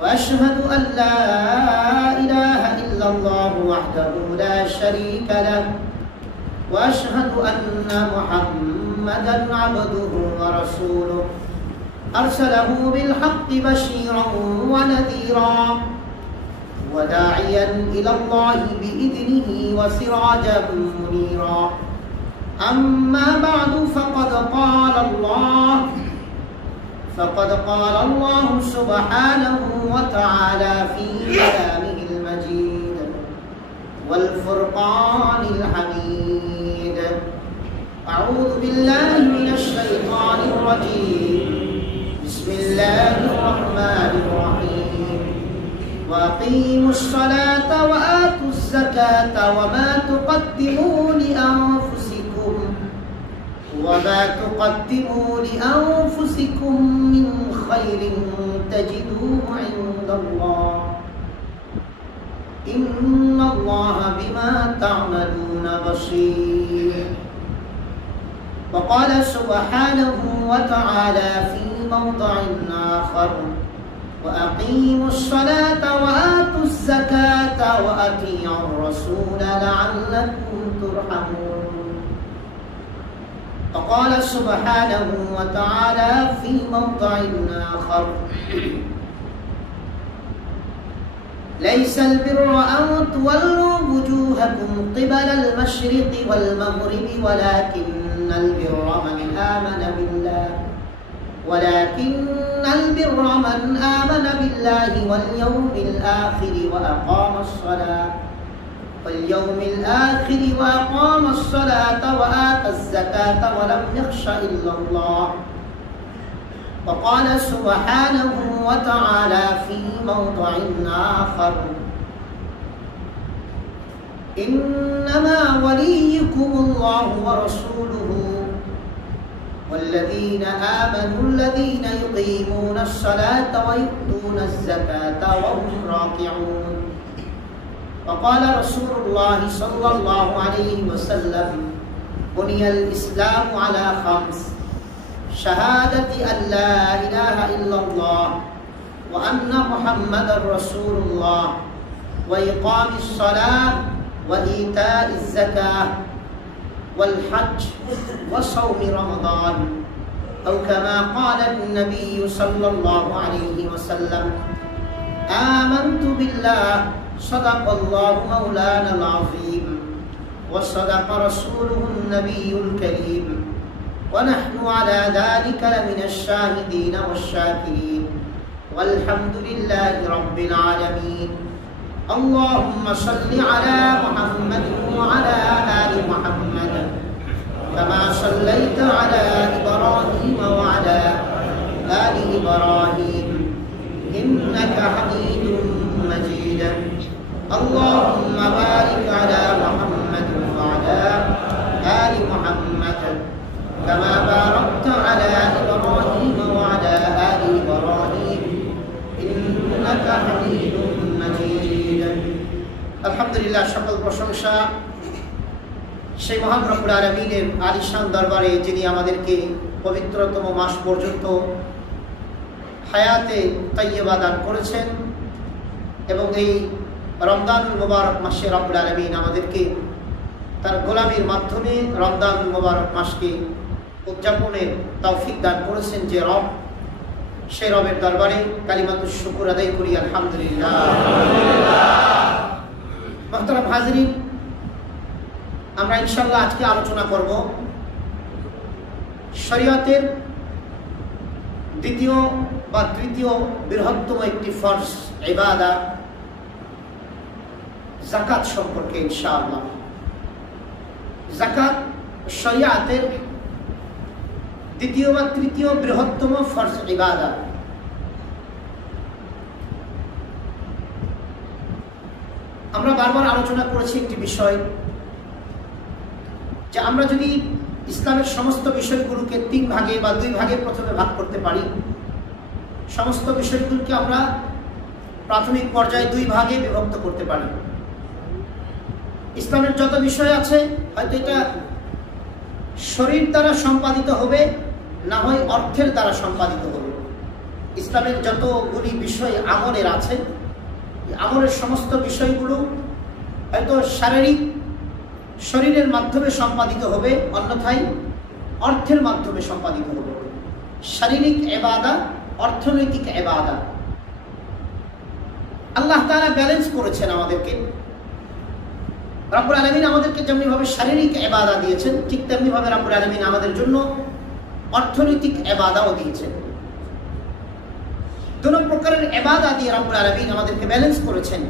وأشهد أن لا إله إلا الله وحده لا شريك له وأشهد أن محمدا عبده ورسوله أرسله بالحق بشيرا ونذيرا وداعيا إلى الله بإذنه وسراجا منيرا أما بعد فقد قال الله سبحانه وتعالى في كلامه المجيد والفرقان الحميد. أعوذ بالله من الشيطان الرجيم. بسم الله الرحمن الرحيم. وأقيموا الصلاة وآتوا الزكاة وما تقدموا لأنفسكم من خير تجدوه عند الله إن الله بما تعملون بصير. وقال سبحانه وتعالى في موضع آخر وأقيموا الصلاة وآتوا الزكاة وأطيعوا الرسول لعلكم ترحمون. وقال سبحانه وتعالى في موضع آخر ليس البر أن تولوا وجوهكم قبل المشرق والمغرب ولكن البر من آمن بالله واليوم الآخر وأقام الصلاة وآتى الزكاة ولم يخش إلا الله. وقال سبحانه وتعالى في موضع آخر إنما وليكم الله ورسوله والذين آمنوا الذين يقيمون الصلاة ويؤتون الزكاة وهم راكعون. وقال رسول الله صلى الله عليه وسلم بني الإسلام على 5 شهادة أن لا إله إلا الله وأن محمدا رسول الله وإقام الصلاة وإيتاء الزكاة والحج وصوم رمضان أو كما قال النبي صلى الله عليه وسلم آمنت بالله صدق الله مولانا العظيم وصدق رسوله النبي الكريم ونحن على ذلك لمن الشاهدين والشاكرين والحمد لله رب العالمين. اللهم صل على محمد وعلى آل محمد كما صليت على إبراهيم وعلى آل إبراهيم إنك حميد مجيد. اللهم بارك على محمد وعلى آل محمد كما باركت على إبراهيم وعلى آل إبراهيم إنك حميد مجيد. আলহামদুলিল্লাহ, সকল প্রশংসা সেই মহান রব্বুল আলামিনের আলিশান দরবারে, যিনি আমাদেরকে পবিত্রতম মাস পর্যন্ত হায়াতে তাইয়্যিবা দান করেছেন এবং এই রমজানুল মুবারক মাসে রব্বুল আলামিন আমাদেরকে তার গোলামির মাধ্যমে রমজানুল মুবারক মাসকে উদযাপনের তৌফিক দান করেছেন। যে রব, সেই রবের দরবারে কালিমাতুশ শুকর আদায় করি আলহামদুলিল্লাহ। মুহতারাম হাজিরিন, আমরা ইনশাআল্লাহ আজকে আলোচনা করব শরীয়তের দ্বিতীয় বা তৃতীয় বৃহত্তম একটি ফরজ ইবাদত যাকাত সম্পর্কে ইনশাআল্লাহ। যাকাত শরীয়তের দ্বিতীয় বা তৃতীয় বৃহত্তম ফরজ ইবাদত। আমরা বারবার আলোচনা করেছি একটি বিষয়, যে আমরা যদি ইসলামের সমস্ত বিষয়গুলোকে 3 ভাগে বা 2 ভাগে প্রথমে ভাগ করতে পারি, সমস্ত বিষয়গুলোকে আমরা প্রাথমিক পর্যায়ে 2 ভাগে বিভক্ত করতে পারি। ইসলামের যত বিষয় আছে, হয়তো এটা শরীর দ্বারা সম্পাদিত হবে, না হয় অর্থের দ্বারা সম্পাদিত হবে। ইসলামের যতগুলি বিষয় আমলের আছে, আমলের সমস্ত বিষয়গুলো হয়তো শারীরিক শরীরের মাধ্যমে সম্পাদিত হবে, অন্যথায় অর্থের মাধ্যমে সম্পাদিত হবে। শারীরিক ইবাদত, অর্থনৈতিক ইবাদত আল্লাহ তাআলা ব্যালেন্স করেছেন আমাদেরকে। রব্বুল আলামিন আমাদেরকে যেমনি ভাবে শারীরিক ইবাদত দিয়েছেন, ঠিক তেমনি ভাবে রব্বুল আলামিন আমাদের জন্য অর্থনৈতিক ইবাদতও দিয়েছেন। দুটো প্রকারের ইবাদত দিয়ে রব্বুল আলামিন আমাদেরকে ব্যালেন্স করেছেন।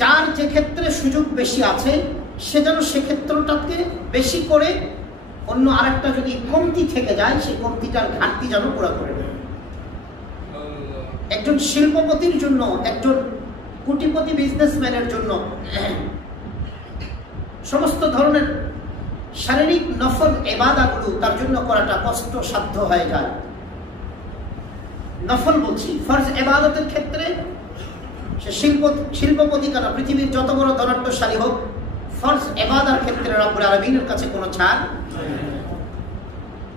যার যে ক্ষেত্রে সুযোগ বেশি আছে সে যেন সে ক্ষেত্রটাকে বেশি করে, অন্য আরেকটা যদি কমতি থেকে যায় সেই কমতিটার ঘাটতি যেন পুরো করে দেয়। একজন শিল্পপতির জন্য, একজন কোটিপতি বিজনেসম্যানের জন্য সমস্ত ধরনের শারীরিক নফল ইবাদতগুলো তার জন্য করাটা কষ্টসাধ্য হয়ে যায়। নফল বলছি, ফরজ ইবাদতের ক্ষেত্রে সে শিল্পপতি কেন, পৃথিবীর যত বড় ধনাঢ্যশালী হোক, ফরজ ইবাদতের ক্ষেত্রে রব্বুল আলামিনের কাছে কোনো ছাড়।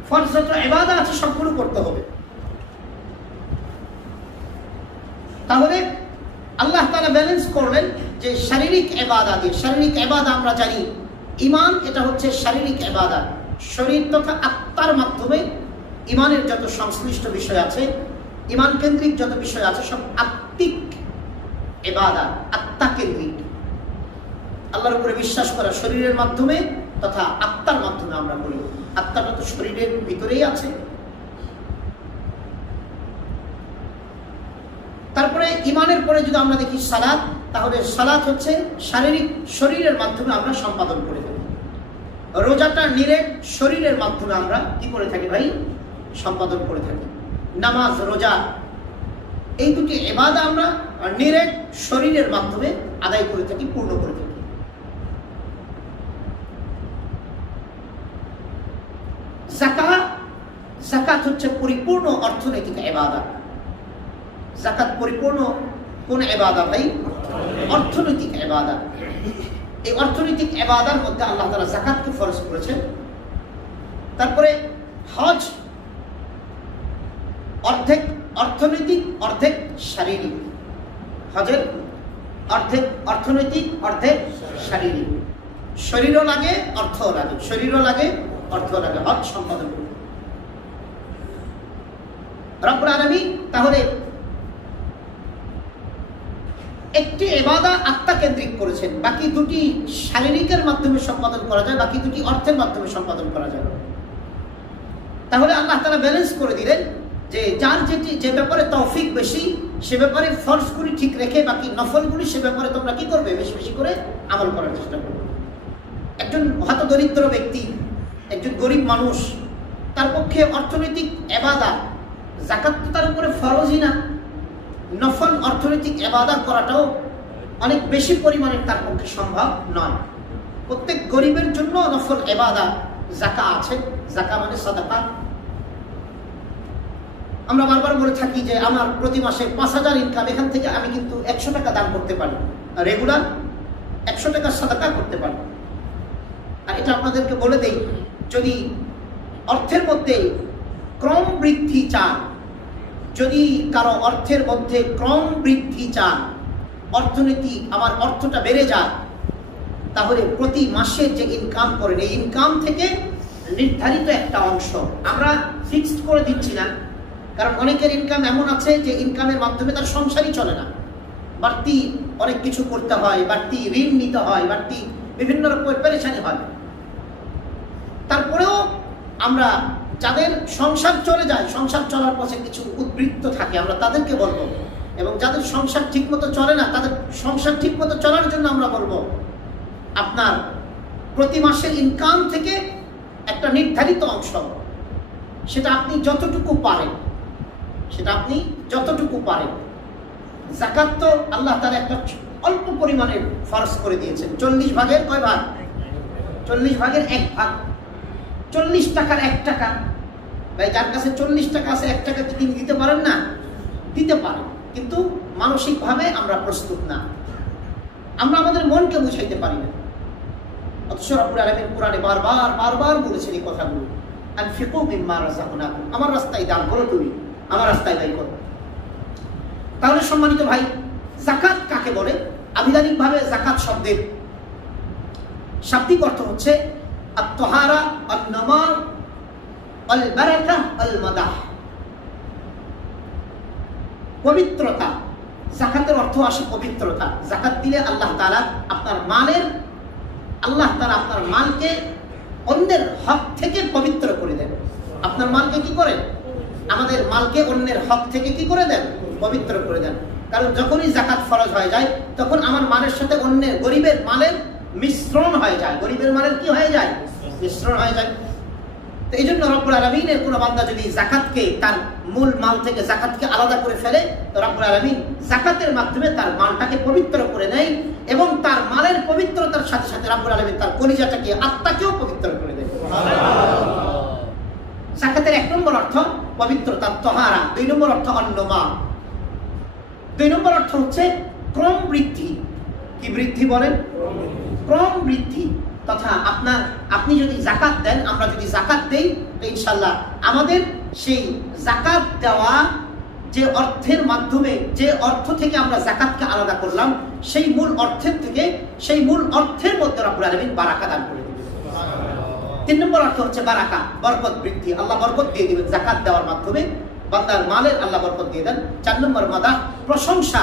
ফরজ যত ইবাদত আছে সবগুলো করতে হবে। তাহলে আল্লাহ তাআলা ব্যালেন্স করলেন যে শারীরিক ইবাদত, শারীরিক ইবাদত আমরা জানি ঈমান, এটা হচ্ছে শারীরিক ইবাদত। শরীর তথা আত্মার মাধ্যমে ঈমানের যত সংশ্লিষ্ট বিষয় আছে, ঈমান কেন্দ্রিক যত বিষয় আছে সব আত্মিক ইবাদত, আত্মা কেন্দ্রিক। আল্লাহর উপরে বিশ্বাস করা শরীরের মাধ্যমে তথা আত্মার মাধ্যমে আমরা করি। আত্মাটা তো শরীরের ভিতরেই আছে। তারপরে ঈমানের পরে যদি আমরা দেখি সালাত, তাহলে সালাত হচ্ছে শারীরিক, শরীরের মাধ্যমে আমরা সম্পাদন করে থাকি। রোজাটা নিরেট শরীরের মাধ্যমে আমরা কি করে থাকি ভাই? সম্পাদন করে থাকি। নামাজ, রোজা, এই দুটি ইবাদত আমরা নিরেট শরীরের মাধ্যমে আদায় করে থাকি, পূর্ণ করে থাকি। যাকাত হচ্ছে পরিপূর্ণ অর্থনৈতিক ইবাদত। যাকাত পরিপূর্ণ কোন ইবাদত ভাই? অর্থনৈতিক ইবাদত। এই অর্থনৈতিক ইবাদতের মধ্যে আল্লাহ তাআলা যাকাতকে ফরজ করেছেন। তারপরে হজ অর্ধেক অর্থনৈতিক, অর্ধেক শারীরিক। হজের অর্ধেক অর্থনৈতিক, অর্ধেক শারীরিক। শরীরও লাগে, অর্থও লাগে, শরীরও লাগে, অর্থ লাগে, হজ সম্পাদন করবে রব্বুল আলামিন। তাহলে একটি ইবাদত আত্মা কেন্দ্রিক করেছেন, বাকি দুটি শারীরিকের মাধ্যমে সম্পাদন করা যায়, বাকি দুটি অর্থের মাধ্যমে সম্পাদন করা যায়। তাহলে আল্লাহ তাআলা ব্যালেন্স করে দিলেন যে যার যে ব্যাপারে তৌফিক বেশি সে ব্যাপারে ফরজগুলি ঠিক রেখে বাকি নফলগুলি সে ব্যাপারে তোমরা কি করবে? বেশি বেশি করে আমল করার চেষ্টা করবে। একজন হতদরিদ্র ব্যক্তি, একজন গরিব মানুষ, তার পক্ষে অর্থনৈতিক ইবাদত, যাকাত তো তার উপরে ফরজই না, নফল অর্থনৈতিক ইবাদত করাটাও অনেক বেশি পরিমাণে তার পক্ষে সম্ভব নয়। প্রত্যেক গরিবের জন্য নফল ইবাদত যাকাত আছে। যাকাত মানে সাদাকা। আমরা বারবার বলে থাকি যে আমার প্রতি মাসে ৫,০০০ ইনকাম, এখান থেকে আমি কিন্তু ১০০ টাকা দান করতে পারি, রেগুলার ১০০ টাকা সাদাকা করতে পারি। আর এটা আপনাদেরকে বলে দেই, যদি অর্থের মধ্যে ক্রম বৃদ্ধি চান, যদি কারো অর্থের মধ্যে ক্রম বৃদ্ধি চান, অর্থনীতি আমার অর্থটা বেড়ে যায়, তাহলে প্রতি মাসে যে ইনকাম করেন এই ইনকাম থেকে নির্ধারিত একটা অংশ আমরা ফিক্সড করে দিচ্ছি না। কারণ অনেকের ইনকাম এমন আছে যে ইনকামের মাধ্যমে তার সংসারই চলে না, বাড়তি অনেক কিছু করতে হয়, বাড়তি ঋণ নিতে হয়, বাড়তি বিভিন্ন রকমের পেরেশানি হয়। তারপরেও আমরা যাদের সংসার চলে যায়, সংসার চলার পথে কিছু উদ্বৃত্ত থাকে, আমরা তাদেরকে বলবো। এবং যাদের সংসার ঠিকমতো চলে না, তাদের সংসার ঠিকমতো চলার জন্য আমরা বলবো আপনার প্রতি মাসের ইনকাম থেকে একটা নির্ধারিত অংশ, সেটা আপনি যতটুকু পারেন, সেটা আপনি যতটুকু পারেন। যাকাত তো আল্লাহ তাআলা একটা অল্প পরিমাণের ফরজ করে দিয়েছেন। 40 ভাগের কয় ভাগ? 40 ভাগের 1 ভাগ। 40 টাকার 1 টাকা। ভাই যার কাছে 40 টাকা আছে, 1 টাকা কি তিনি দিতে পারেন না? দিতে পারেন, কিন্তু মানসিকভাবে আমরা প্রস্তুত না, আমরা আমাদের মনকে বুঝাইতে পারি না। অথচ রব্বুল আলামিন কোরআনে বারবার বলেছেন এই কথাগুলো আনফিকু মিম্মা রাযাকনাকুম, আমার রাস্তায় দান করো, তুমি আমার রাস্তায় ব্যয় করো। তাহলে সম্মানিত ভাই, যাকাত কাকে বলে? আবিধানিকভাবে যাকাত শব্দের শাব্দিক অর্থ হচ্ছে আত-তাহারা, আন-নামা, আল-বারাকা, আল-মাদাহ, পবিত্রতা। যাকাতের অর্থ আসে পবিত্রতা। যাকাত দিলে আল্লাহ তাআলা আপনার মালকে অন্যের হক থেকে পবিত্র করে দেন। আপনার মালকে কি করেন? আমাদের মালকে অন্যের হক থেকে কি করে দেন? পবিত্র করে দেন। কারণ যখনই যাকাত ফরজ হয়ে যায় তখন আমার মালের সাথে অন্যের গরিবের মালের মিশ্রণ হয়ে যায়। গরিবের মালের কি হয়ে যায়? মিশ্রণ হয়ে যায়। তো এই জন্য রব্বুল আলামিনের কোনো বান্দা যদি যাকাতকে, তার মূল মাল থেকে যাকাতকে আলাদা করে ফেলে, তো রব্বুল আলামিন যাকাতের মাধ্যমে তার মালটাকে পবিত্র করে নেয় এবং তার মালের পবিত্রতার সাথে সাথে রব্বুল আলামিন তার কলিজাটাকে, আত্মাকেও পবিত্র করে দেয়। যাকাতের 1 নম্বর অর্থ পবিত্রতা, তাহারা। 2 নম্বর অর্থ অন্নমা। 2 নম্বর অর্থ হচ্ছে ক্রম বৃদ্ধি। কি বৃদ্ধি বলেন? ক্রম বৃদ্ধি। তথা আপনি যদি যাকাত দেন, আমরা যদি যাকাত দেই, তো ইনশাআল্লাহ আমাদের সেই যাকাত দেওয়া যে অর্থের মাধ্যমে, যে অর্থ থেকে আমরা যাকাতকে আলাদা করলাম, সেই মূল অর্থের মধ্যে রব্বুল আলামিন বারাকা দান করে দিবেন। 3 নম্বর অর্থ হচ্ছে বারাকা, বরকত বৃদ্ধি। আল্লাহ বরকত দিয়ে দিবেন যাকাত দেওয়ার মাধ্যমে, বান্দার মালের আল্লাহ বরকত দিয়ে দেন। 4 নম্বর মাদাহ, প্রশংসা।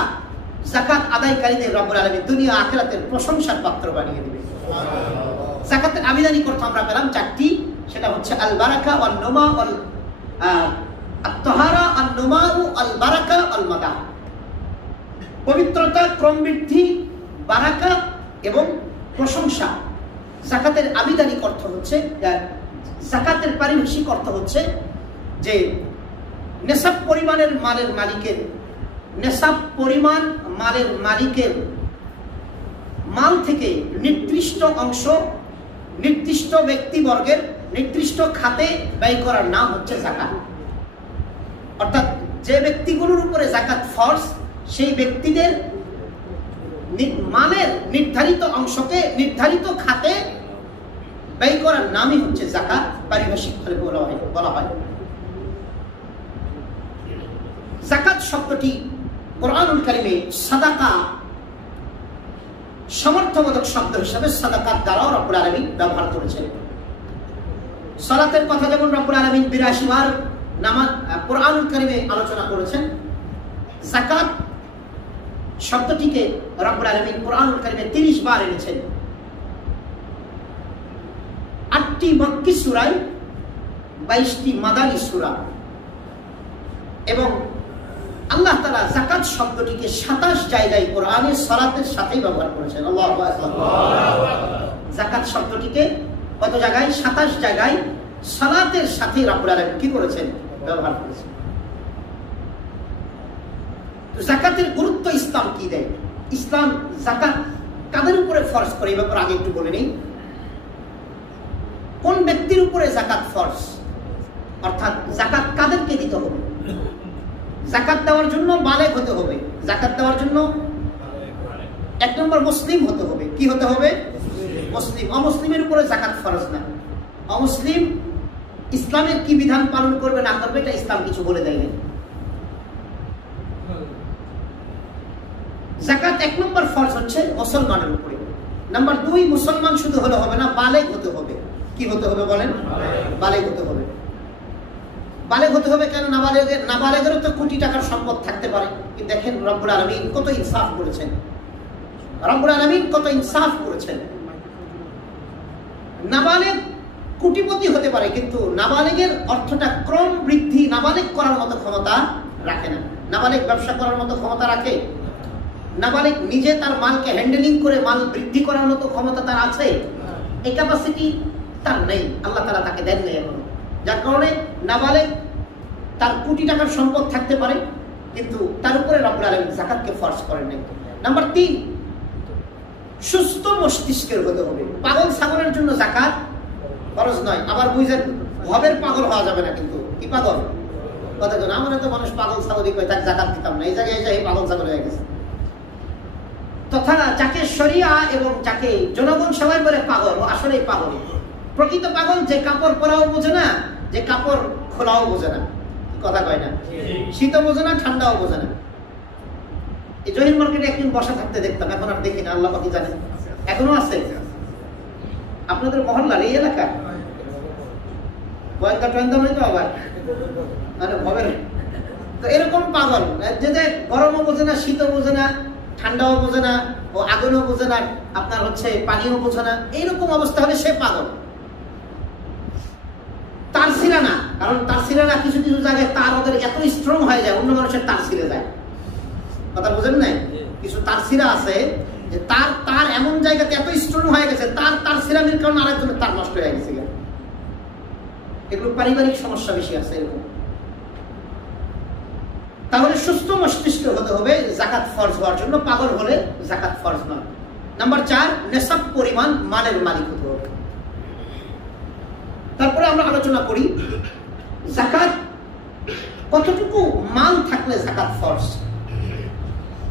যাকাত আদায়কারীদের রব্বুল আলামিন দুনিয়া আখিরাতের প্রশংসার পাত্র বানিয়ে দিবেন। যাকাতের আবিধানিক অর্থ আমরা পেলাম 4টি। সেটা হচ্ছে আল বারাকা, ওয়ান নুমা, আত-তাহারা, আন-নুমা, আল বারাকা, আল মাদাহ। পবিত্রতা, ক্রম বৃদ্ধি, বারাকা এবং প্রশংসা। যাকাতের আবিধানিক অর্থ হচ্ছে, যাকাতের পারিভাষিক অর্থ হচ্ছে যে নেশাব পরিমাণের মালের মালিকের মাল থেকে নির্দিষ্ট অংশ নির্দিষ্ট ব্যক্তিবর্গের নির্দিষ্ট খাতে ব্যয় করার নাম হচ্ছে যাকাত। অর্থাৎ যে ব্যক্তিগুলোর উপরে যাকাত ফরজ, সেই ব্যক্তিদের মালের নির্ধারিত অংশকে নির্ধারিত খাতে ব্যয় করার নামই হচ্ছে যাকাত, পারিভাষিকভাবে বলা হয়। যাকাত শব্দটি কোরআনুল কারীমে সাদাকা সমর্থবোধক শব্দ হিসেবে সাদাকাত দ্বারাও রব্বুল আলামিন ব্যবহার করেছেন। সালাতের কথা যেমন রব্বুল আলামিন 82 বার কোরআনুল কারীমে আলোচনা করেছেন, যাকাত শব্দটিকে রব্বুল আলামিন কোরআনুল কারীমে 30 বার এনেছেন। 8টি মক্কি সূরায়, 22টি মাদানী সূরা। এবং আল্লাহ তাআলা যাকাত শব্দটিকে 27 জায়গায় কোরআনে সালাতের সাথেই ব্যবহার করেছেন। আল্লাহু আকবার। যাকাত শব্দটিকে কত জায়গায়? 27 জায়গায় সালাতের সাথে রব্বুল আলামিন কি করেছেন? ব্যবহার করেছেন। তো যাকাতের গুরুত্ব ইসলাম কি দেয়? ইসলাম যাকাত কাদের উপরে ফরজ করে, এই ব্যাপারে আগে একটু বলে নেই। কোন ব্যক্তির উপরে যাকাত ফরজ, অর্থাৎ যাকাত কাদেরকে দিতে হবে? যাকাত দেওয়ার জন্য বালেগ হতে হবে। যাকাত দেওয়ার জন্য 1 নম্বর মুসলিম হতে হবে। কি হতে হবে? মুসলিম। অমুসলিমের উপরে যাকাত ফরজ না। অমুসলিম ইসলামের কি বিধান পালন করবে না করবে এটা ইসলাম কিছু বলে দেয় না। যাকাত 1 নম্বর ফরজ হচ্ছে মুসলমানের উপরে। নাম্বার 2, মুসলমান শুধু হলে হবে না, বালেগ হতে হবে। কি হতে হবে বলেন? বালেগ হতে হবে। বালেগ হতে হবে কেন? নাবালেগেরও তো কোটি টাকার সম্পদ থাকতে পারে। কিন্তু দেখেন রব্বুল আলামিন কত ইনসাফ করেছেন। নাবালেগ কোটিপতি হতে পারে, কিন্তু নাবালেগের অর্থটা ক্রম বৃদ্ধি, নাবালেগ করার মতো ক্ষমতা রাখে না। নাবালেগ ব্যবসা করার মতো ক্ষমতা রাখে? নাবালেগ নিজে তার মালকে হ্যান্ডেলিং করে মাল বৃদ্ধি করার মতো ক্ষমতা তার আছে? এই ক্যাপাসিটি তার নেই, আল্লাহ তাআলা তাকে দেন নেই এখনো। যার কারণে নাবালেগ তার কোটি টাকার সম্পদ থাকতে পারে, কিন্তু তার উপরে রব্বুল আলামিন যাকাতকে ফরজ করেন নাই। নাম্বার 3, সুস্থ মস্তিষ্কের হতে হবে। পাগল ছাগলের জন্য যাকাত ফরজ নয়। আবার বুঝেন, ভবের পাগল হওয়া যাবে না। কিন্তু কি পাগল? কতজন আমরা তো মানুষ পাগল ছাগল কই, তাকে যাকাত দিতাম না, এই জায়গায় এসে পাগল ছাগল হয়ে গেছে। তথা যাকে শরিয়া এবং যাকে জনগণ সবাই বলে পাগল, ও আসলেই পাগল। প্রকৃত পাগল যে কাপড় পরাও বোঝে না, যে কাপড় খোলাও বোঝে না, কথা কয় না, শীতও বোঝে না, ঠান্ডাও বোঝে না। এই জহির মার্কেটে একদিন বসা থাকতে দেখতাম, এখন আর দেখি না, আল্লাহ পাকি জানে এখনো আছে আপনাদের মহল্লার এই এলাকা। গোয়েন্দা টোয়েন্দা নয় তো আবার, মানে হবে না তো এরকম পাগল যে গরমও বোঝে না, শীতও বোঝে না, ঠান্ডাও বোঝে না, ও আগুনও বোঝে না, আপনার হচ্ছে পানিও বোঝে না, এইরকম অবস্থা হলে সে পাগল। তার ছিঁড়া না, কারণ তার ছিঁড়া না, কিছু কিছু জায়গায় তার ওদের এত স্ট্রং হয়ে যায়, অন্য মানুষের তার ছিঁড়ে যায়, কথা বোঝেন নাই? কিছু তার ছিঁড়া আছে যে তার এমন জায়গাতে এত স্ট্রং হয়ে গেছে, তার ছিঁড়ামির কারণে আরেকজনের তার নষ্ট হয়ে গেছে। এগুলো পারিবারিক সমস্যা বেশি আছে এরকম। তাহলে সুস্থ মস্তিষ্ক হতে হবে যাকাত ফরজ হওয়ার জন্য, পাগল হলে যাকাত ফরজ নয়। নাম্বার 4, নেশাব পরিমাণ মালের মালিক হতে হবে। তারপরে আমরা আলোচনা করি যাকাত কতটুকু মাল থাকলে যাকাত ফরজ,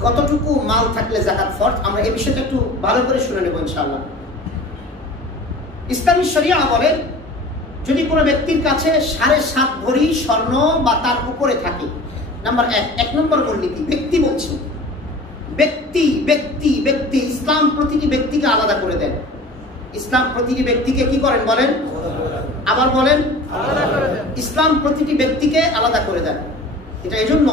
কতটুকু মাল থাকলে যাকাত ফরজ। আমরা এই বিষয়টা একটু ভালো করে শুনে নেব ইনশাআল্লাহ। ইসলামী শরিয়া বলে যদি কোনো ব্যক্তির কাছে 7.5 ভরি স্বর্ণ বা তার উপরে থাকে, নাম্বার 1 নম্বর মূলনীতি, ব্যক্তি বলছি, ব্যক্তি ব্যক্তি ব্যক্তি ইসলাম প্রতিটি ব্যক্তিকে আলাদা করে দেন। ইসলাম প্রতিটি ব্যক্তিকে কি করেন বলেন, আবার বলেন, ইসলাম প্রতিটি ব্যক্তিকে আলাদা করে দেন। এটা এই জন্য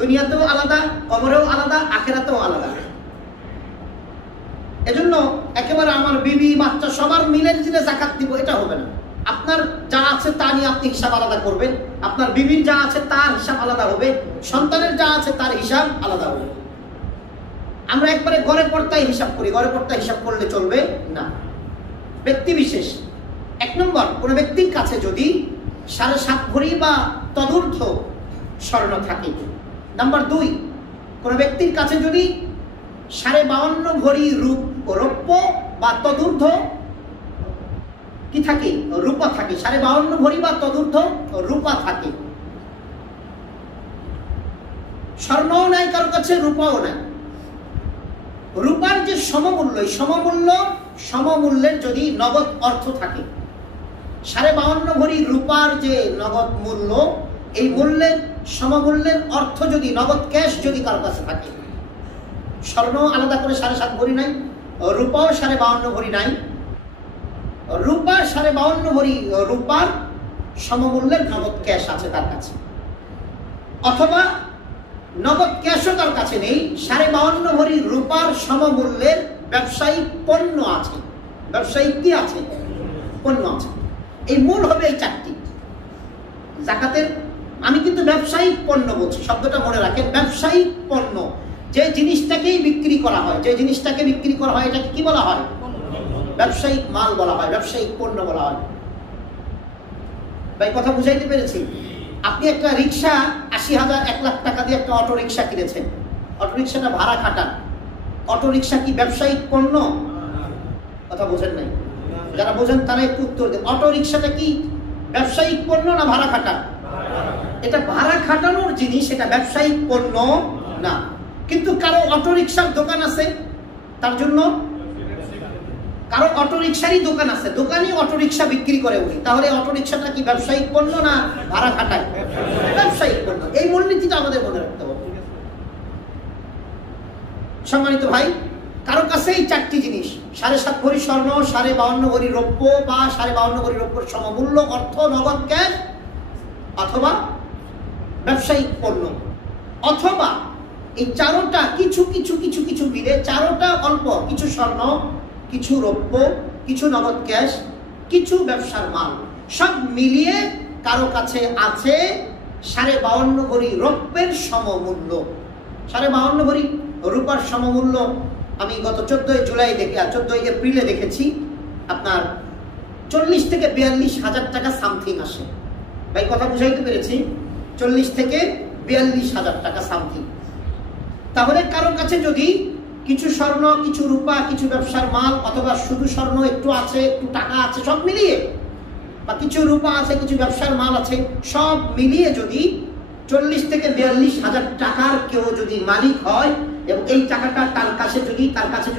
দুনিয়াতেও আলাদা, কবরেও আলাদা, আখিরাতেও আলাদা। এজন্য একেবারে আমার বিবি বাচ্চা সবার মিলে দিলে যাকাত দিব এটা হবে না। আপনার যা আছে তা নিয়ে আপনি হিসাব আলাদা করবেন, আপনার বিবির যা আছে তার হিসাব আলাদা হবে, সন্তানের যা আছে তার হিসাব আলাদা হবে। আমরা একবারে গড়ে পড়তায় হিসাব করি, গড়ে পড়তায় হিসাব করলে চলবে না। ব্যক্তি বিশেষ। 1 নম্বর, কোন ব্যক্তির কাছে যদি 7.5 ভরি বা তদূর্ধ্ব স্বর্ণ থাকে। নাম্বার 2, কোন ব্যক্তির কাছে যদি 52.5 ভরি রৌপ্য বা তদূর্ধ্ব কি থাকে, রূপা থাকে, 52.5 ভরি বা তদূর্ধ্ব রূপা থাকে। স্বর্ণও নাই কারো কাছে, রূপাও নাই। রূপার যে সমমূল্য, এই সমমূল্যের যদি নগদ অর্থ থাকে, 52.5 ভরি রূপার যে নগদ মূল্য, এই মূল্যের সমমূল্যের অর্থ যদি নগদ ক্যাশ যদি কারো কাছে থাকে, স্বর্ণ আলাদা করে 7.5 ভরি নাই, রূপাও 52.5 ভরি নাই, রূপা 52.5 ভরি রূপার সমমূল্যের নগদ ক্যাশ আছে তার কাছে, অথবা নগদ ক্যাশও তার কাছে নেই, 52.5 ভরি রূপার সমমূল্যের ব্যবসায়িক পণ্য আছে। ব্যবসায়িক কি আছে? পণ্য আছে। এই মূল হবে এই 4টি যাকাতের। আমি কিন্তু ব্যবসায়িক পণ্য বলছি, শব্দটা মনে রাখেন, ব্যবসায়িক পণ্য। যে জিনিসটাকেই বিক্রি করা হয়, যে জিনিসটাকে বিক্রি করা হয়, এটাকে কি বলা হয়? ব্যবসায়িক মাল বলা হয়, ব্যবসায়িক পণ্য বলা হয়। ভাই কথা বুঝাইতে পেরেছি? আপনি একটা রিক্সা 80,000 1 লাখ টাকা দিয়ে একটা অটো রিক্সা কিনেছেন, অটো রিক্সাটা ভাড়া খাটান। অটো রিক্সা কি ব্যবসায়িক পণ্য? কথা বোঝেন নাই? যারা বোঝেন তারা একটু উত্তর দেন। অটো রিক্সাটা কি ব্যবসায়িক পণ্য না ভাড়া খাটান? এটা ভাড়া খাটানোর জিনিস, এটা ব্যবসায়িক পণ্য না। কিন্তু কারো অটো রিক্সার দোকান আছে, তার জন্য কারো অটো রিক্সারই দোকান আছে, দোকানে অটো রিক্সা বিক্রি করে উনি, তাহলে অটো রিক্সাটা কি ব্যবসায়িক পণ্য না ভাড়া খাটায়? ব্যবসায়িক পণ্য। এই মূলনীতিটা আমাদের মনে রাখতে হবে। সম্মানিত ভাই, কারো কাছে এই 4টি জিনিস, 7.5 ভরি স্বর্ণ, 52.5 ভরি রৌপ্য বা 52.5 ভরি রৌপ্যের সমমূল্য অর্থ নগদ ক্যাশ, অথবা ব্যবসায়িক পণ্য, অথবা এই 4টা কিছু কিছু কিছু কিছু মিলে 4টা অল্প, কিছু স্বর্ণ, কিছু রৌপ্য, কিছু নগদ ক্যাশ, কিছু ব্যবসার মাল, সব মিলিয়ে কারো কাছে আছে 52.5 ভরি রৌপ্যের সমমূল্য। 52.5 ভরি রূপার সমমূল্য আমি গত 14 জুলাই দেখে 14 এপ্রিলে দেখেছি, আপনার 40 থেকে 42 হাজার টাকা সামথিং আসে। ভাই কথা বুঝাইতে পেরেছি? 40 থেকে 42 হাজার টাকা সামথিং। তাহলে কারো কাছে যদি কিছু স্বর্ণ, কিছু রূপা, কিছু ব্যবসার মাল, অথবা শুধু স্বর্ণ একটু আছে, একটু টাকা আছে, সব মিলিয়ে, বা কিছু রূপা আছে, কিছু ব্যবসার মাল আছে, সব মিলিয়ে যদি 40 থেকে 42 হাজার টাকার কেউ যদি মালিক হয়, এবং এই টাকাটা তার কাছে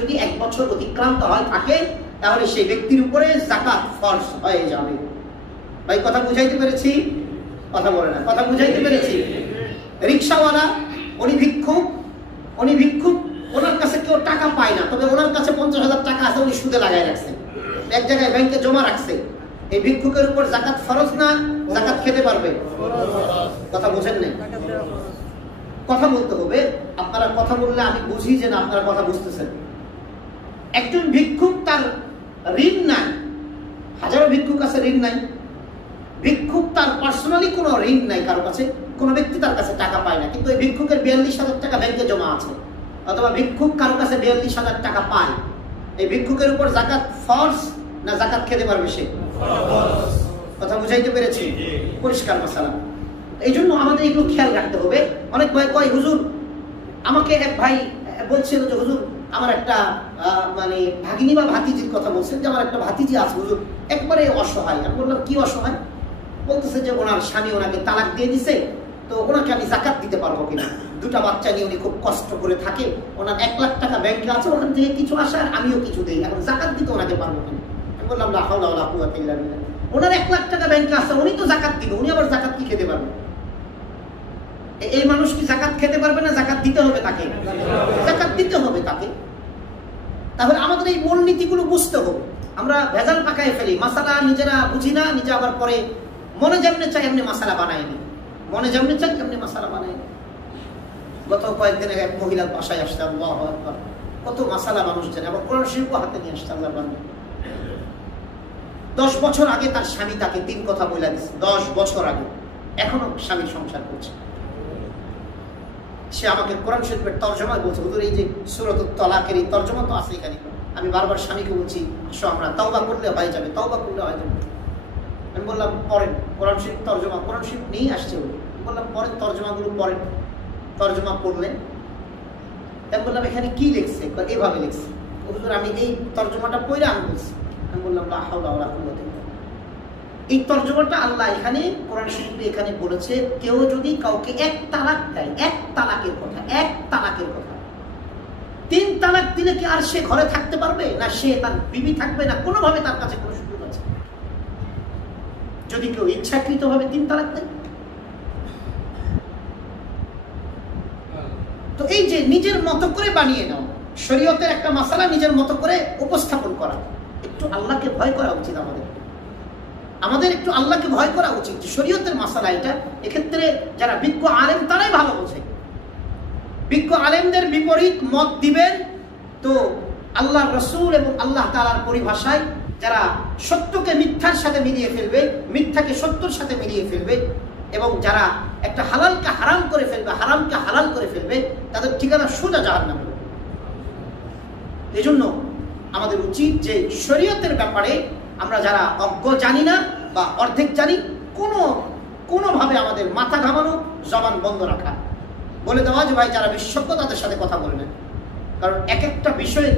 যদি 1 বছর অতিক্রান্ত হয় থাকে, তাহলে সেই ব্যক্তির উপরে যাকাত ফরজ হয়ে যাবে। ভাই কথা বুঝাইতে পেরেছি? কথা বলে না, কথা বুঝাইতে পেরেছি? রিক্সাওয়ালা উনি ভিক্ষুক, ওনার কাছে কেউ টাকা পায় না, তবে ওনার কাছে 50,000 টাকা আছে, উনি সুদে লাগাই রাখছে, এক জায়গায় ব্যাংকে জমা রাখছে। এই ভিক্ষুকের উপর যাকাত ফরজ না যাকাত খেতে পারবে? কথা বোঝেন নাই? কথা বলতে হবে। আপনারা কথা বললে আমি বুঝি যে না আপনারা কথা বুঝতেছেন। একজন ভিক্ষুক, তার ঋণ নাই, হাজারো ভিক্ষুক আছে ঋণ নাই। ভিক্ষুক তার পার্সোনালি কোনো ঋণ নাই কারো কাছে, কোনো ব্যক্তি তার কাছে টাকা পায় না, কিন্তু এই ভিক্ষুকের 42,000 টাকা ব্যাংকে জমা আছে, অথবা ভিক্ষুক কারো কাছে 42,000 টাকা পায়। এই ভিক্ষুকের উপর যাকাত ফরজ না যাকাত খেতে পারবে সে? কথা বুঝাইতে পেরেছি? পরিষ্কার মাসালা। এই জন্য আমাদের এগুলো খেয়াল রাখতে হবে। অনেক ভাই কয় হুজুর, আমাকে এক ভাই বলছিল যে হুজুর আমার একটা মানে ভাগিনী বা ভাতিজির কথা বলছেন, যে আমার একটা ভাতিজি আছে হুজুর, একবারে অসহায়। আমি বললাম কি অসহায়? বলতেছে যে ওনার স্বামী ওনাকে তালাক দিয়ে দিছে, তো ওনাকে আমি যাকাত দিতে পারবো কিনা। দুটা বাচ্চা নিয়ে উনি খুব কষ্ট করে থাকে, ওনার 1 লাখ টাকা ব্যাংকে আছে, ওখান থেকে কিছু আসে আর আমিও কিছু দিই, এখন যাকাত দিতে ওনাকে পারবো কিনা। আমি বললাম লা হাওলা ওয়ালা কুওয়াতা ইল্লা বিল্লাহ। ওনার 1 লাখ টাকা ব্যাংকে আছে, উনি তো যাকাত দিবে, উনি আবার যাকাত কি খেতে পারবে? এই মানুষ কি যাকাত খেতে পারবে না যাকাত দিতে হবে তাকে? যাকাত দিতে হবে তাকে। তাহলে আমাদের এই মূলনীতিগুলো বুঝতে হবে। আমরা ভেজাল পাকায় ফেলি, মাসালা নিজেরা বুঝি না, নিজে আবার পরে মনে যেমনি চাই এমনি মাসালা বানায়নি, মনে যেমনি চাই এমনি মাসালা বানায়নি। গত কয়েকদিন আগে এক মহিলার বাসায় আসতে, আল্লাহু আকবার, কত মাসালা মানুষ জানে, আবার কোরআন শরীফও হাতে নিয়ে আসতে। আল্লাহর বান্দা 10 বছর আগে তার স্বামী তাকে 3 কথা বলে দিচ্ছে, 10 বছর আগে, এখনো স্বামী সংসার করছে। সে আমাকে কোরআন শরীফের তরজমা বলছে, হুজুর এই যে সূরাতুত তালাকের এই তরজমা তো আছে এখানে। আমি বারবার স্বামীকে বলছি আসো আমরা তাওবা করলে হয়ে যাবে, তাওবা করলে হয়ে যাবে। আমি বললাম পড়েন কোরআন শরীফ তরজমা, কোরআন শরীফ নিয়ে আসছে বলে বললাম পড়েন তরজমাগুলো পড়েন। তরজমা পড়লেন, আমি বললাম এখানে কি লিখছে? এভাবে লিখছে। হুজুর আমি এই তরজমাটা পড়ে আমি বলছি। আমি বললাম লা হাওলা ওয়ালা কুওয়াতা ইল্লা বিল্লাহ। এই তরজমাটা আল্লাহ এখানে কোরআন শরীফে এখানে বলেছে, কেউ যদি কাউকে 1 তালাক দেয়, 1 তালাকের কথা, 1 তালাকের কথা, 3 তালাক দিলে কি আর সে ঘরে থাকতে পারবে? না সে তার বিবি থাকবে? না কোনোভাবে তার কাছে কোনো সুযোগ আছে? যদি কেউ ইচ্ছাকৃতভাবে 3 তালাক দেয়। তো এই যে নিজের মতো করে বানিয়ে নাও, শরীয়তের একটা মাসালা নিজের মতো করে উপস্থাপন করা, একটু আল্লাহকে ভয় করা উচিত আমাদের একটু আল্লাহকে ভয় করা উচিত। শরীয়তের মাসালা এটা, এক্ষেত্রে যারা বিজ্ঞ আলেম তারাই ভালো বোঝে। বিজ্ঞ আলেমদের বিপরীত মত দিবেন তো আল্লাহর রাসূল এবং আল্লাহ তাআলার পরিভাষায় যারা সত্যকে মিথ্যার সাথে মিলিয়ে ফেলবে, মিথ্যাকে সত্যের সাথে মিলিয়ে ফেলবে, এবং যারা একটা হালালকে হারাম করে ফেলবে, হারামকে হালাল করে ফেলবে, তাদের ঠিকানা সোজা জাহান্নাম। এই জন্য আমাদের উচিত যে শরীয়তের ব্যাপারে আমরা যারা অজ্ঞ জানি না বা অর্ধেক জানি, কোনোভাবে আমাদের মাথা ঘামানো, জবান বন্ধ রাখা, বলে দেওয়া যে ভাই যারা বিশেষজ্ঞ তাদের সাথে কথা বলবেন। কারণ একটা বিষয়ে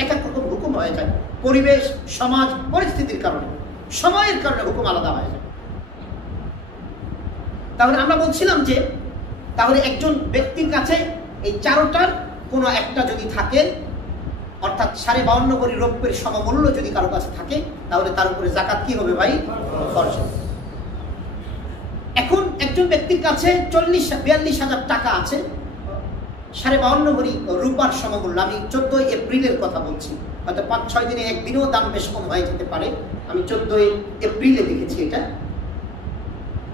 এক এক রকম হুকুম হয়ে যায়, পরিবেশ, সমাজ, পরিস্থিতির কারণে, সময়ের কারণে হুকুম আলাদা হয়ে যায়। তাহলে আমরা বলছিলাম যে তাহলে একজন ব্যক্তির কাছে এই 4টার কোনো একটা যদি থাকে, অর্থাৎ 52.5 ভরি রৌপ্যের সমমূল্য যদি কারো কাছে থাকে, তাহলে তার উপরে যাকাত কি হবে ভাই? ফরজ। এখন একজন ব্যক্তির কাছে 42,000 টাকা আছে, 52.5 ভরি রূপার সমমূল্য। আমি 14 এপ্রিলের কথা বলছি, হয়তো 5-6 দিনে একদিনেও দাম বেশ কম হয়ে যেতে পারে, আমি 14 এপ্রিলে দেখেছি এটা।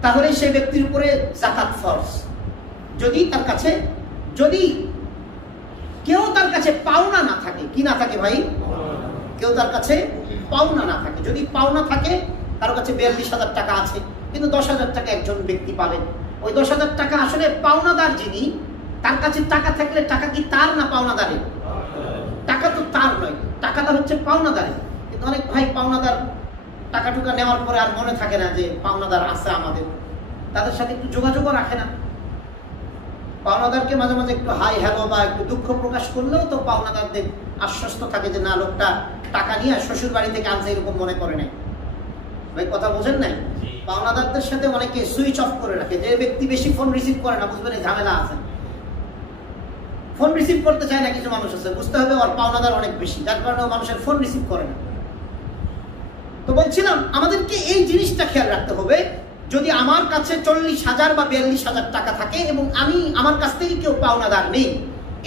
তাহলে সেই ব্যক্তির উপরে যাকাত ফরজ। যদি তার কাছে, যদি কেউ তার কাছে পাওনা না থাকে, কি না থাকে ভাই? কেউ তার কাছে পাওনা না থাকে। যদি পাওনা থাকে, তার কাছে 42,000 টাকা আছে, কিন্তু 10,000 টাকা একজন ব্যক্তি পাবেন। ওই 10,000 টাকা আসলে পাওনাদার যিনি, তার কাছে টাকা থাকলে টাকা কি তার না পাওনাদারের? টাকা তো তার নয়, টাকাটা হচ্ছে পাওনাদারের। কিন্তু অনেক ভাই পাওনাদার টাকা টুকা নেওয়ার পরে আর মনে থাকে না যে পাওনাদার আছে আমাদের, তাদের সাথে একটু যোগাযোগও রাখে না। পাওনাদারকে মাঝে মাঝে একটু হাই হ্যালো বা একটু দুঃখ প্রকাশ করলেও তো পাওনাদারদের আশ্বস্ত থাকে যে না, লোকটা টাকা নিয়ে শ্বশুর বাড়ি থেকে আনছে, এরকম মনে করে নাই। ভাই কথা বোঝেন নাই? পাওনাদারদের সাথে অনেকে সুইচ অফ করে রাখে। যে ব্যক্তি বেশি ফোন রিসিভ করে না, বুঝবেন এই ঝামেলা আছে। ফোন রিসিভ করতে চায় না কিছু মানুষ আছে, বুঝতে হবে ওর পাওনাদার অনেক বেশি, যার কারণে মানুষের ফোন রিসিভ করে না। তো বলছিলাম আমাদেরকে এই জিনিসটা খেয়াল রাখতে হবে, যদি আমার কাছে 40,000 বা 42,000 টাকা থাকে এবং আমার কাছ থেকে কেউ পাওনাদার নেই,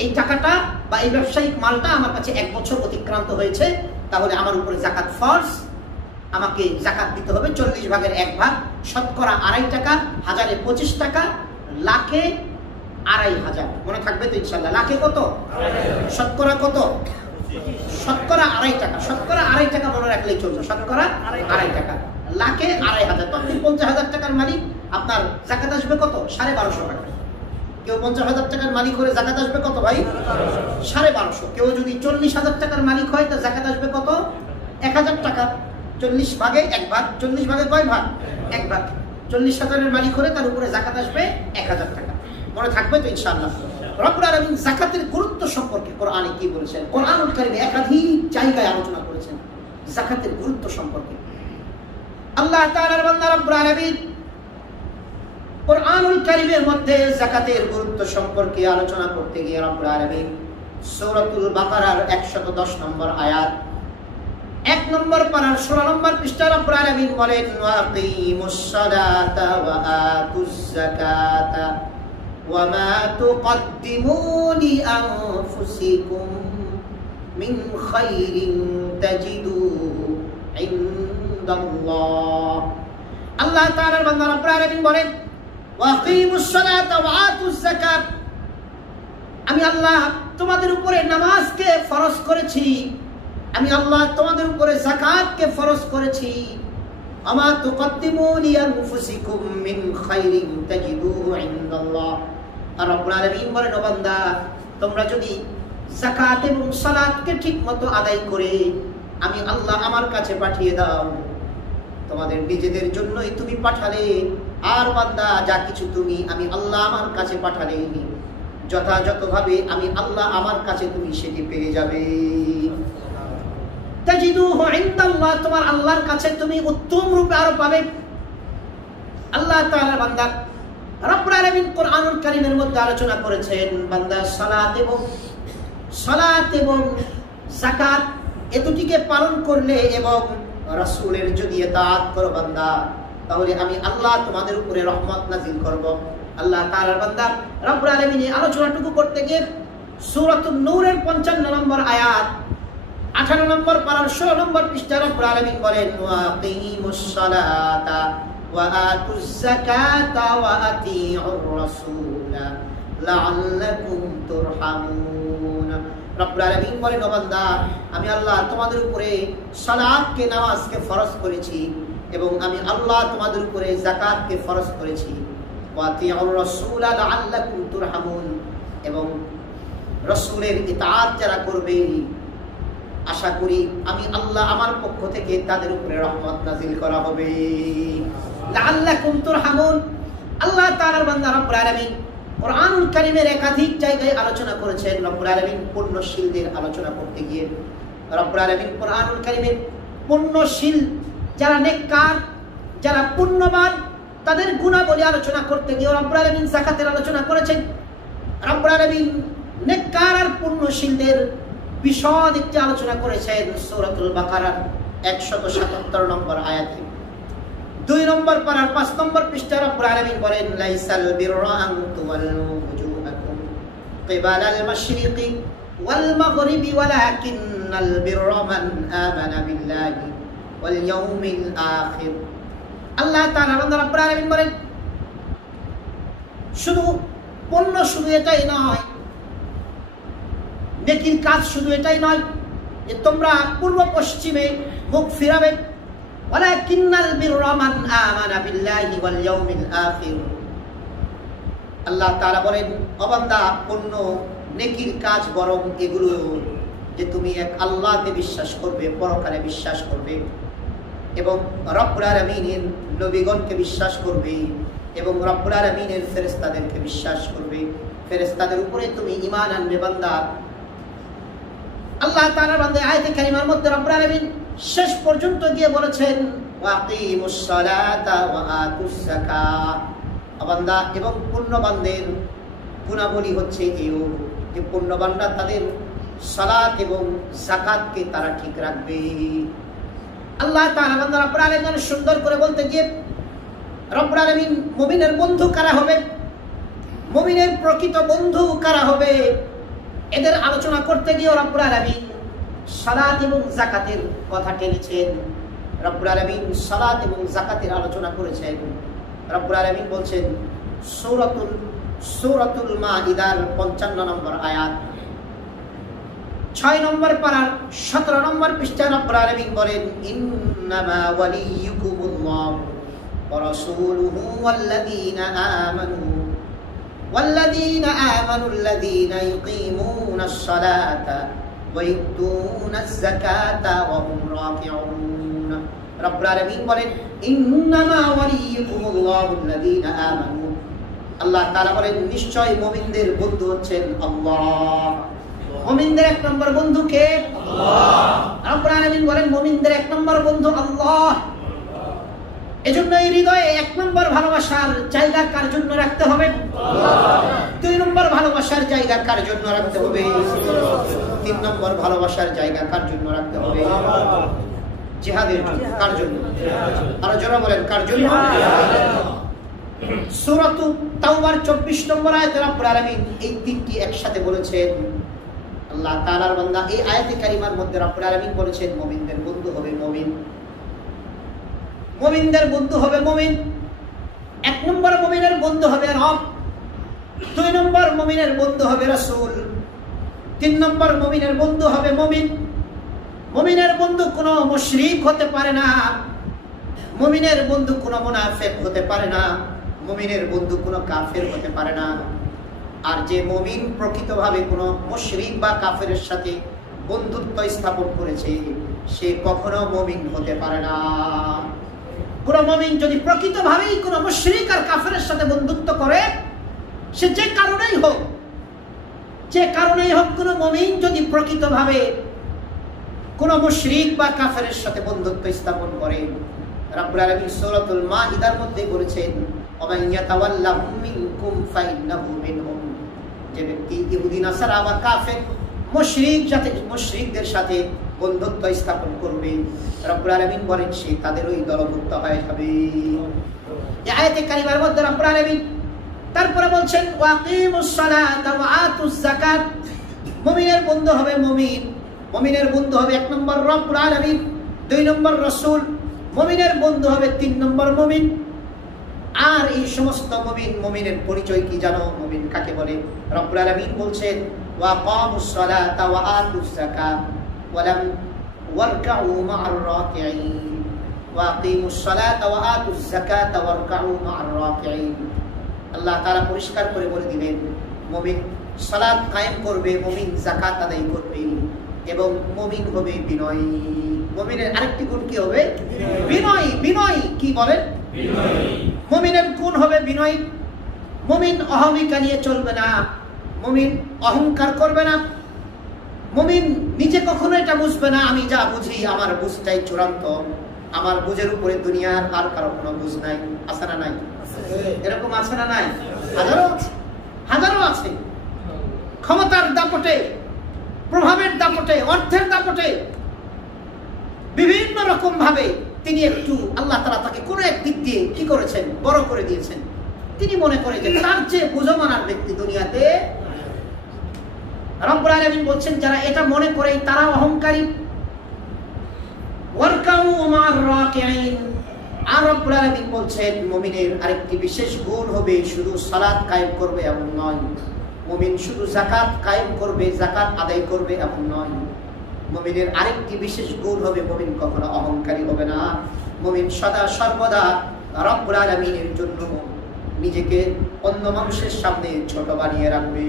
এই টাকাটা বা এই ব্যবসায়িক মালটা আমার কাছে 1 বছর অতিক্রান্ত হয়েছে, তাহলে আমার উপরে যাকাত ফরজ। আমাকে যাকাত দিতে হবে 40 ভাগের 1 ভাগ, শতকরা 2.5 টাকা, হাজারে 25 টাকা, লাখে 2,500। মনে থাকবে তো ইনশাল্লাহ? লাখে কত? শতকরা কত? শতকরা 2.5 টাকা। শতকরা 2.5 টাকা মনে রাখলেই চলবে। শতকরা 2.5 টাকা, লাখে 2,500। তো আপনি 50,000 টাকার মালিক, আপনার যাকাত আসবে কত? 1250 টাকা। কেউ 50,000 টাকার মালিক হলে যাকাত আসবে কত ভাই? 1250। কেউ যদি 40,000 টাকার মালিক হয় তা যাকাত আসবে কত? 1,000 টাকা। 40 ভাগে 1 ভাগ। 40 ভাগে কয় ভাগ? 1 ভাগ। 40,000-এর মালিক হলে তার উপরে যাকাত আসবে 1,000 টাকা। মনে থাকবে তো ইনশাআল্লাহ? রব্বুল আলামিন যাকাতের গুরুত্ব সম্পর্কে কোরআনে কি বলেছেন? কোরআনুল কারীমে একাধিক জায়গায় আলোচনা করেছেন যাকাতের গুরুত্ব সম্পর্কে। আল্লাহ তাআলার বান্দা রব্বুল আলামিন কোরআনুল কারীমের মধ্যে যাকাতের গুরুত্ব সম্পর্কে আলোচনা করতে গিয়ে রব্বুল আলামিন সূরাতুল বাকারার 110 নম্বর আয়াত, 1 নম্বর পারার 16 নম্বর পৃষ্ঠা রব্বুল আলামিন বলেন, ওয়াকিমুস সালাতা ওয়া আতুজ যাকাতা ওয়া মা তুকদ্দিমু লিআনফুসিকুম মিন খায়রিন তাজিদুহু ইনদাল্লাহ। আল্লাহ তাআলার বান্দা রব্বুল আলামিন বলেন, ওয়াকিমুস সালাতা ওয়া আতুজ যাকাত, আমি আল্লাহ তোমাদের উপরে নামাজকে ফরজ করেছি, আমি আল্লাহ তোমাদের উপরে যাকাতকে ফরজ করেছি। আমা তুকদ্দিমু লিআনফুসিকুম মিন খায়রিন তাজিদুহু ইনদাল্লাহ। আর রব্বুল আলামিন বলেন, ও বান্দা, তোমরা যদি যাকাত এবং সালাতকে ঠিকমতো আদায় করে আমি আল্লাহ আমার কাছে পাঠিয়ে দাও, তোমাদের নিজেদের জন্যই তুমি পাঠালে, আর বান্দা যা কিছু তুমি আমি আল্লাহ আমার কাছে পাঠালে যথাযথভাবে আমি আল্লাহ আমার কাছে তুমি সেটি পেয়ে যাবে। তাজিদুহু ইনদাল্লাহ, তোমার আল্লাহর কাছে তুমি উত্তম রূপে আরো পাবে। আল্লাহ তাআলার বান্দা রব্বুল আলামিন কোরআনুল কারীমের মধ্যে আলোচনা করেছেন, বান্দা সালাত এবং যাকাত এ দুটিকে পালন করলে এবং রাসূলের যদি ইতাআত করো বান্দা, তাহলে আমি আল্লাহ তোমাদের উপরে রহমত নাযিল করব। আল্লাহ তাআলার বান্দা রব্বুল আলামিন এই আলোচনাটুকু করতে গিয়ে সূরাতুন নূরের 55 নম্বর আয়াত, 18 নম্বর পারার 16 নম্বর পৃষ্ঠা রব্বুল আলামিন বলেন, ওয়াকিমুস সালাতা ওয়া আতুজ যাকাতা ওয়া আতিউর রাসূলা লাআল্লাকুম তুরহামুন। রব্বুল আলামিন বলেন, ও বান্দা, আমি আল্লাহ তোমাদের উপরে সালাতকে, নামাজকে ফরজ করেছি এবং আমি আল্লাহ তোমাদের উপরে যাকাতকে ফরজ করেছি। ওয়া আতিউর রাসূলা লাআল্লাকুম তুরহামুন, এবং রাসূলের ইতাআত যারা করবে আশা করি আমি আল্লাহ আমার পক্ষ থেকে তাদের উপরে রহমত নাযিল করা হবে। লাআল্লাকুম তুরহামুন। আল্লাহ তাআলার বান্দা রব্বুল আলামিন কোরআনুল কারীমের একাধিক জায়গায় আলোচনা করেছেন। রব্বুল আলামিন পুণ্যশীলদের আলোচনা করতে গিয়ে রব্বুল আলামিন কোরআনুল কারীমের পুণ্যশীল যারা নেককার, যারা পুণ্যবান, তাদের গুণাবলী আলোচনা করতে গিয়ে রব্বুল আলামিন যাকাতের আলোচনা করেছেন। রব্বুল আলামিন নেককার আর পুণ্যশীলদের বিশদ একটি আলোচনা করেছেন সূরাতুল বাকারার 177 নম্বর আয়াতে। 2 নম্বর পারার 5 নম্বর পৃষ্ঠা রব্বুল আলামিন বলেন, লাইসাল বিররা আন তুওয়াল্লু ওয়ুজুহাকুম কিবালাল মাশরিকি ওয়াল মাগরিবি ওয়ালাকিন্নাল বিররা মান আমানা বিল্লাহি ওয়াল ইয়াউমিল আখির। আল্লাহ তাআলা রব্বুল আলামিন বলেন, শুধু পুণ্য শুধু এটাই নয়, নেকির কাজ শুধু এটাই নয় যে তোমরা পূর্ব পশ্চিমে মুখ ফিরাবে, ওয়ালাকিন্নাল বিররা মান আমানা বিল্লাহি ওয়াল ইয়াউমিল আখির। আল্লাহ তাআলা বলেন, ও বান্দা, পুণ্য নেকির কাজ বরং এগুলো যে তুমি এক আল্লাহকে বিশ্বাস করবে, পরকালে বিশ্বাস করবে এবং রব্বুল আলামিনের নবীগণকে বিশ্বাস করবে এবং রব্বুল আলামিনের ফেরেশতাদেরকে বিশ্বাস করবে। ফেরেশতাদের উপরে তুমি ঈমান আনবে বান্দা। আল্লাহ তাআলার বান্দা আয়াতে কারিমার মধ্যে রব্বুল আলামিন শেষ পর্যন্ত গিয়ে বলেছেন, ওয়াকিমুস সালাতা ওয়া আতুজ যাকাত। বান্দা এবং পুণ্যবানদের গুণাবলী হচ্ছে এই যে পুণ্যবানরা তাদের সালাত এবং যাকাতকে তারা ঠিক রাখবে। আল্লাহ তাআলা বান্দা রব্বুল আলামিন সুন্দর করে বলতে গিয়ে রব্বুল আলামিন মুমিনের বন্ধু কারা হবে, মুমিনের প্রকৃত বন্ধু কারা হবে, এদের আলোচনা করতে গিয়ে রব্বুল আলামিন সালাত এবং যাকাতের কথা টেনেছেন। রব্বুল আলামিন সালাত এবং যাকাতের আলোচনা করেছেন। রব্বুল আলামিন বলছেন সূরাতুল মাইদার 55 নম্বর আয়াত, 6 নম্বর পারার 17 নম্বর পৃষ্ঠা রব্বুল আলামিন বলেন, ইন্নামা ওয়ালিয়ুকুমুল্লাহু ওয়া রাসূলুহু ওয়াল্লাযীনা আমানু আল্লাযীনা ইউকিমুনাস সালাতা ওয়া ইউতুনাজ যাকাতা ওয়া হুম রাকিউন। রব্বুল আলামিন বলেন ইন্নামা ওয়ালিয়ুকুমুল্লাহু আল্লাযীনা আমানু, আল্লাহ তাআলা বলেন নিশ্চয় মুমিনদের বন্ধু হচ্ছেন আল্লাহ। মুমিনদের এক নম্বর বন্ধু কে? আল্লাহ। রব্বুল আলামিন বলেন মুমিনদের এক নম্বর বন্ধু আল্লাহ। এজন্য এই হৃদয়ে এক নম্বর ভালোবাসার জায়গা কার জন্য রাখতে হবে? আল্লাহ। 2 নম্বর ভালোবাসার জায়গা কার জন্য রাখতে হবে? 3 নম্বর ভালোবাসার জায়গা কার জন্য রাখতে হবে? জিহাদের জন্য। কার জন্য? আর যারা বলেন কার জন্য? সূরাতুত তাওবার 24 নম্বর আয়াতে রব্বুল আলামিন এই তিনটি একসাথে বলেছেন। আল্লাহ তাআলার বান্দা এই আয়াতে কারিমার মধ্যে রব্বুল আলামিন বলেছেন মুমিনদের বন্ধু হবে মুমিন, মুমিনদের বন্ধু হবে মুমিন। 1 নম্বর মুমিনের বন্ধু হবে রব, 2 নম্বর মুমিনের বন্ধু হবে রাসূল, 3 নম্বর মুমিনের বন্ধু হবে মুমিন। মুমিনের বন্ধু কোনো মুশরিক হতে পারে না, মুমিনের বন্ধু কোনো মুনাফিক হতে পারে না, মুমিনের বন্ধু কোনো কাফের হতে পারে না। আর যে মুমিন প্রকৃতভাবে কোনো মুশরিক বা কাফেরের সাথে বন্ধুত্ব স্থাপন করেছে সে কখনো মুমিন হতে পারে না। কোন মুমিন যদি প্রকৃতভাবেই কোনো মুশরিক আর কাফেরের সাথে বন্ধুত্ব করে, সে যে কারণেই হোক কোনো মুমিন যদি প্রকৃতভাবে কোনো মুশরিক বা কাফেরের সাথে বন্ধুত্ব স্থাপন করে, রব্বুল আলামিন সূরাতুল মাইদার মধ্যে বলেছেন ওয়া ইয়াতাওয়াল্লাহুম মিনকুম ফাইন্নাহু মিনহুম, যে ব্যক্তি ইহুদি নাসারা বা কাফের মুশরিকদের সাথে বন্ধুত্ব স্থাপন করবে, রব্বুল আলামিন বলেন সে তাদের ওই দলভুক্ত হয়ে যাবে। এই আয়াতে কারিমার মধ্যে রব্বুল আলামিন তারপরে বলছেন ওয়াকিমুস সালাতা ওয়া আতুজ যাকাত। মুমিনের বন্ধু হবে মুমিন, মুমিনের বন্ধু হবে 1 নম্বর রব্বুল আলামিন, 2 নম্বর রাসূল, মুমিনের বন্ধু হবে 3 নম্বর মুমিন। আর এই সমস্ত মুমিনের পরিচয় কি জানো? মুমিন কাকে বলে? রব্বুল আলামিন বলছেন ওয়াকামুস সালাতা ওয়া আতুজ যাকাত ওয়ালাম ওয়ারকাউ মা'আর রাকিঈন, ওয়াকিমুস সালাতা ওয়া আতুজ যাকাতা ওয়ারকাউ মা'আর রাকিঈন। আল্লাহ তাআলা পরিষ্কার করে বলে দিলেন মুমিন সালাত কায়েম করবে, মুমিন যাকাত আদায় করবে এবং মুমিন হবে বিনয়ী। মুমিনের আরেকটি গুণ কি হবে? বিনয়ী। বিনয়ী কি বলেন? বিনয়ী। মুমিনের গুণ হবে বিনয়ী। মুমিন অহমিকা নিয়ে চলবে না, মুমিন অহংকার করবে না, মুমিন নিজে কখনো এটা বুঝবে না আমি যা বুঝি আমার বুঝটাই চূড়ান্ত, আমার বুঝের উপরে দুনিয়ার আর কারো কোনো বুঝ নাই। আছে না নাই? এরকম আছে না নাই? হাজারো আছে। ক্ষমতার দাপটে, প্রভাবের দাপটে, অর্থের দাপটে বিভিন্ন রকম ভাবে তিনি একটু আল্লাহ তাআলা তাকে কোন এক দিক দিয়ে কি করেছেন? বড় করে দিয়েছেন। তিনি মনে করে যে তার চেয়ে বুঝমানার ব্যক্তি দুনিয়াতে। রব্বুল আলামিন বলছেন যারা এটা মনে করে তারা অহংকারী। ওয়ারকাউ মা'আর রাকিঈন। আর রব্বুল আলামিন বলছেন মুমিনের আরেকটি বিশেষ গুণ হবে শুধু সালাত কায়েম করবে এমন নয়, মুমিন শুধু যাকাত কায়েম করবে, যাকাত আদায় করবে এমন নয়। মুমিনের আরেকটি বিশেষ গুণ হবে মুমিন কখনো অহংকারী হবে না। মুমিন সদা সর্বদা রব্বুল আলামিনের জন্য নিজেকে অন্য মানুষের সামনে ছোট বানিয়ে রাখবে।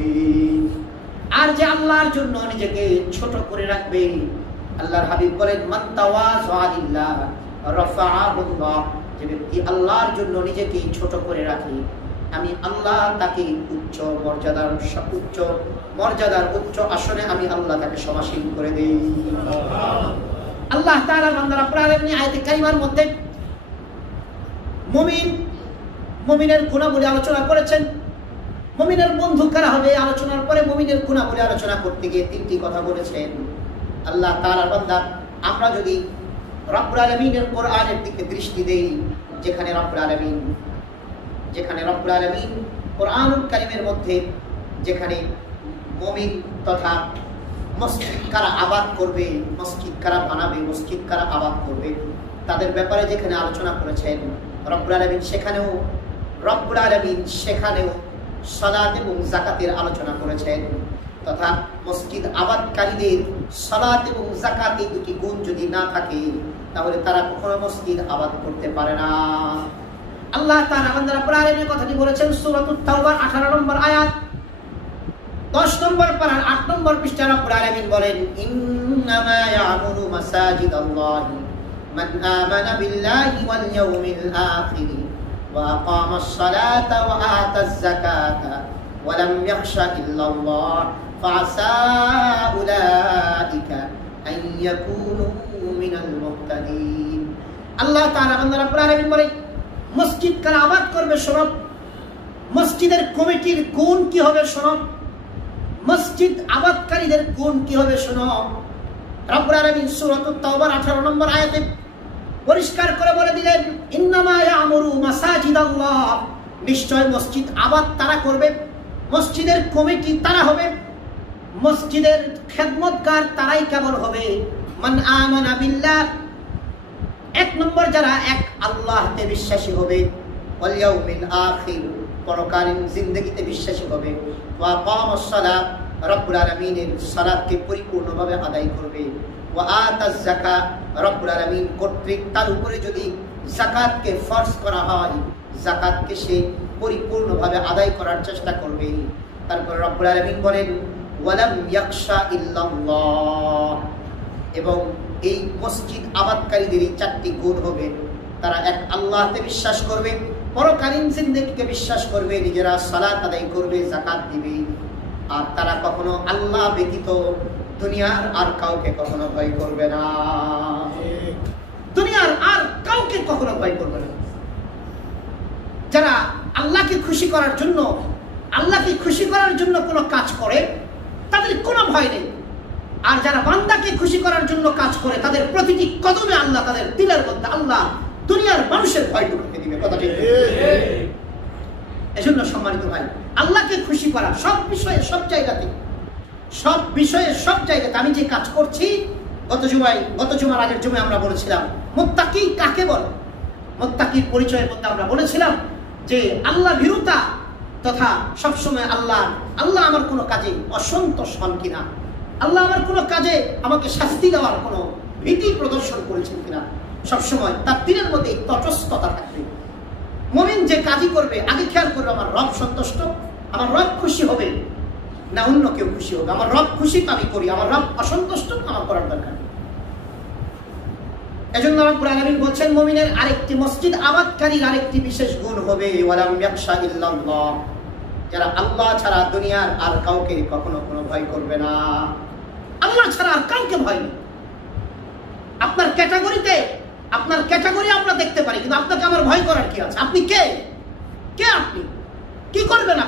আর যে আল্লাহর জন্য নিজেকে ছোট করে রাখবে, আল্লাহর হাবিব বলেন মান তাওয়াযা লিল্লাহ রাফাআহুল্লাহ, যে ব্যক্তি আল্লাহর জন্য নিজেকে ছোট করে রাখে আমি আল্লাহ তাকে উচ্চ মর্যাদার উচ্চ আসনে আমি আল্লাহ তাকে সমাসীন করে দেই। আল্লাহ তাআলা বান্দারা প্রাণে আয়াতে কারিমার মধ্যে মুমিনের গুণাবলী আলোচনা করেছেন। মুমিনের বন্ধু কারা হবে আলোচনার পরে মুমিনের গুণাবলী আলোচনা করতে গিয়ে 3টি কথা বলেছেন। আল্লাহ তাআলার বান্দা আমরা যদি রব্বুল আলামিনের কোরআনের দিকে দৃষ্টি দেই, যেখানে রব্বুল আলামিন কোরআনুল কারীমের মধ্যে যেখানে মুমিন তথা মসজিদ কারা আবাদ করবে, মসজিদ কারা বানাবে, মসজিদ কারা আবাদ করবে, তাদের ব্যাপারে যেখানে আলোচনা করেছেন রব্বুল আলামিন সেখানেও সালাত এবং যাকাতের আলোচনা করেছেন। তথা মসজিদ আবাদকারীদের সালাত এবং যাকাত এই দুটি গুণ যদি না থাকে তাহলে তারা কখনো মসজিদ আবাদ করতে পারে না। আল্লাহ তাআলা আমাদের রব্বুল আলামিন কথাটি বলেছেন সূরাতুত তাওবার 18 নম্বর আয়াত 10 নম্বর পারার 8 নম্বর পৃষ্ঠা। রব্বুল আলামিন বলেন, ইন্নামা ইয়ামুরু মাসাজিদাল্লাহি মান আমানা বিল্লাহি ওয়াল ইয়াউমিল আখির ওয়া আকামাস সালাতা ওয়া আতাজ যাকাতা ওয়া লাম ইয়াখশা ইল্লাল্লাহ ফাআসা উলাইকা আন ইয়াকুনু মিনাল মুহতাদিন। আল্লাহ তাআলা আমাদের রব্বুল আলামিন বলেন, মসজিদ কারা আবাদ করবে শোনো, মসজিদের কমিটির গুণ কি হবে শোনো, মসজিদ আবাদকারীদের গুণ কি হবে শোনো। রব্বুল আলামিন সূরাতুত তাওবার 18 নম্বর আয়াতে পরিষ্কার করে বলে দিলেন, ইন্নামা ইয়ামুরু মাসাজিদাল্লাহ, নিশ্চয় মসজিদ আবাদ তারা করবে, মসজিদের কমিটি তারা হবে, মসজিদের খেদমতগার তারাই কেবল হবে মান আমানা বিল্লাহ, এক নম্বর যারা এক আল্লাহতে বিশ্বাসী হবে, ওয়াল ইয়াউমিল আখির, পরকালীন জিন্দেগিতে বিশ্বাসী হবে, ওয়া আকামাস সালাত, রব্বুল আলামিনের সালাতকে পরিপূর্ণভাবে আদায় করবে, ওয়া আতাজ যাকাত, রব্বুল আলামিন কর্তৃক তার উপরে যদি যাকাতকে ফরজ করা হয় যাকাতকে সে পরিপূর্ণভাবে আদায় করার চেষ্টা করবে। তারপর রব্বুল আলামিন বলেন, ওয়া লাম ইয়াখশা ইল্লাল্লাহ, এবং এই মসজিদ আবাদকারীদের এই 4টি গুণ হবে, তারা এক আল্লাহতে বিশ্বাস করবে, পরকালীন জিন্দেগিকে বিশ্বাস করবে, নিজেরা সালাত আদায় করবে, যাকাত দিবে, আর তারা কখনো আল্লাহ ব্যতীত দুনিয়ার আর কাউকে কখনো ভয় করবে না, দুনিয়ার আর কাউকে কখনো ভয় করবে না। যারা আল্লাহকে খুশি করার জন্য কোনো কাজ করে তাদের কোনো ভয় নেই, আর যারা বান্দাকে খুশি করার জন্য কাজ করে তাদের প্রতিটি কদমে আল্লাহ তাদের দিলের মধ্যে আল্লাহ দুনিয়ার মানুষের ভয় ঢুকিয়ে দিবে। কথা ঠিক? এজন্য সম্মানিত ভাই, আল্লাহকে খুশি করা সব বিষয়ে সব জায়গাতে আমি যে কাজ করছি, গত জুমার আগের জুমায় আমরা বলেছিলাম মুত্তাকি কাকে বলে। মুত্তাকির পরিচয়ের মধ্যে আমরা বলেছিলাম যে আল্লাহ ভীরুতা তথা সবসময় আল্লাহ আমার কোনো কাজে অসন্তোষ হন কিনা, আল্লাহ আমার কোনো কাজে আমাকে শাস্তি দেওয়ার কোনো ভীতি প্রদর্শন করেছেন কিনা, সবসময় তার দিনের মধ্যে তটস্থতা থাকবে। মুমিন যে কাজই করবে আগে খেয়াল করবে আমার রব সন্তুষ্ট, আমার রব খুশি হবে না অন্য কেউ খুশি হবে, আমার রব খুশি তো আমি করি, আমার রব অসন্তুষ্ট আমার করার দরকার। এজন্য রব্বুল আলামিন বলছেন মুমিনের আরেকটি মসজিদ আবাদকারীর আরেকটি বিশেষ গুণ হবে, ওয়ালাম ইয়াখশা ইল্লাল্লাহ, যারা আল্লাহ ছাড়া দুনিয়ার আর কাউকে কখনো কোনো ভয় করবে না। আল্লাহ ছাড়া আর কাউকে ভয় নেই। আপনার ক্যাটাগরি আমরা দেখতে পারি, কিন্তু আপনাকে আমার ভয় করার কি আছে? আপনি কে? আপনি কি করবেন?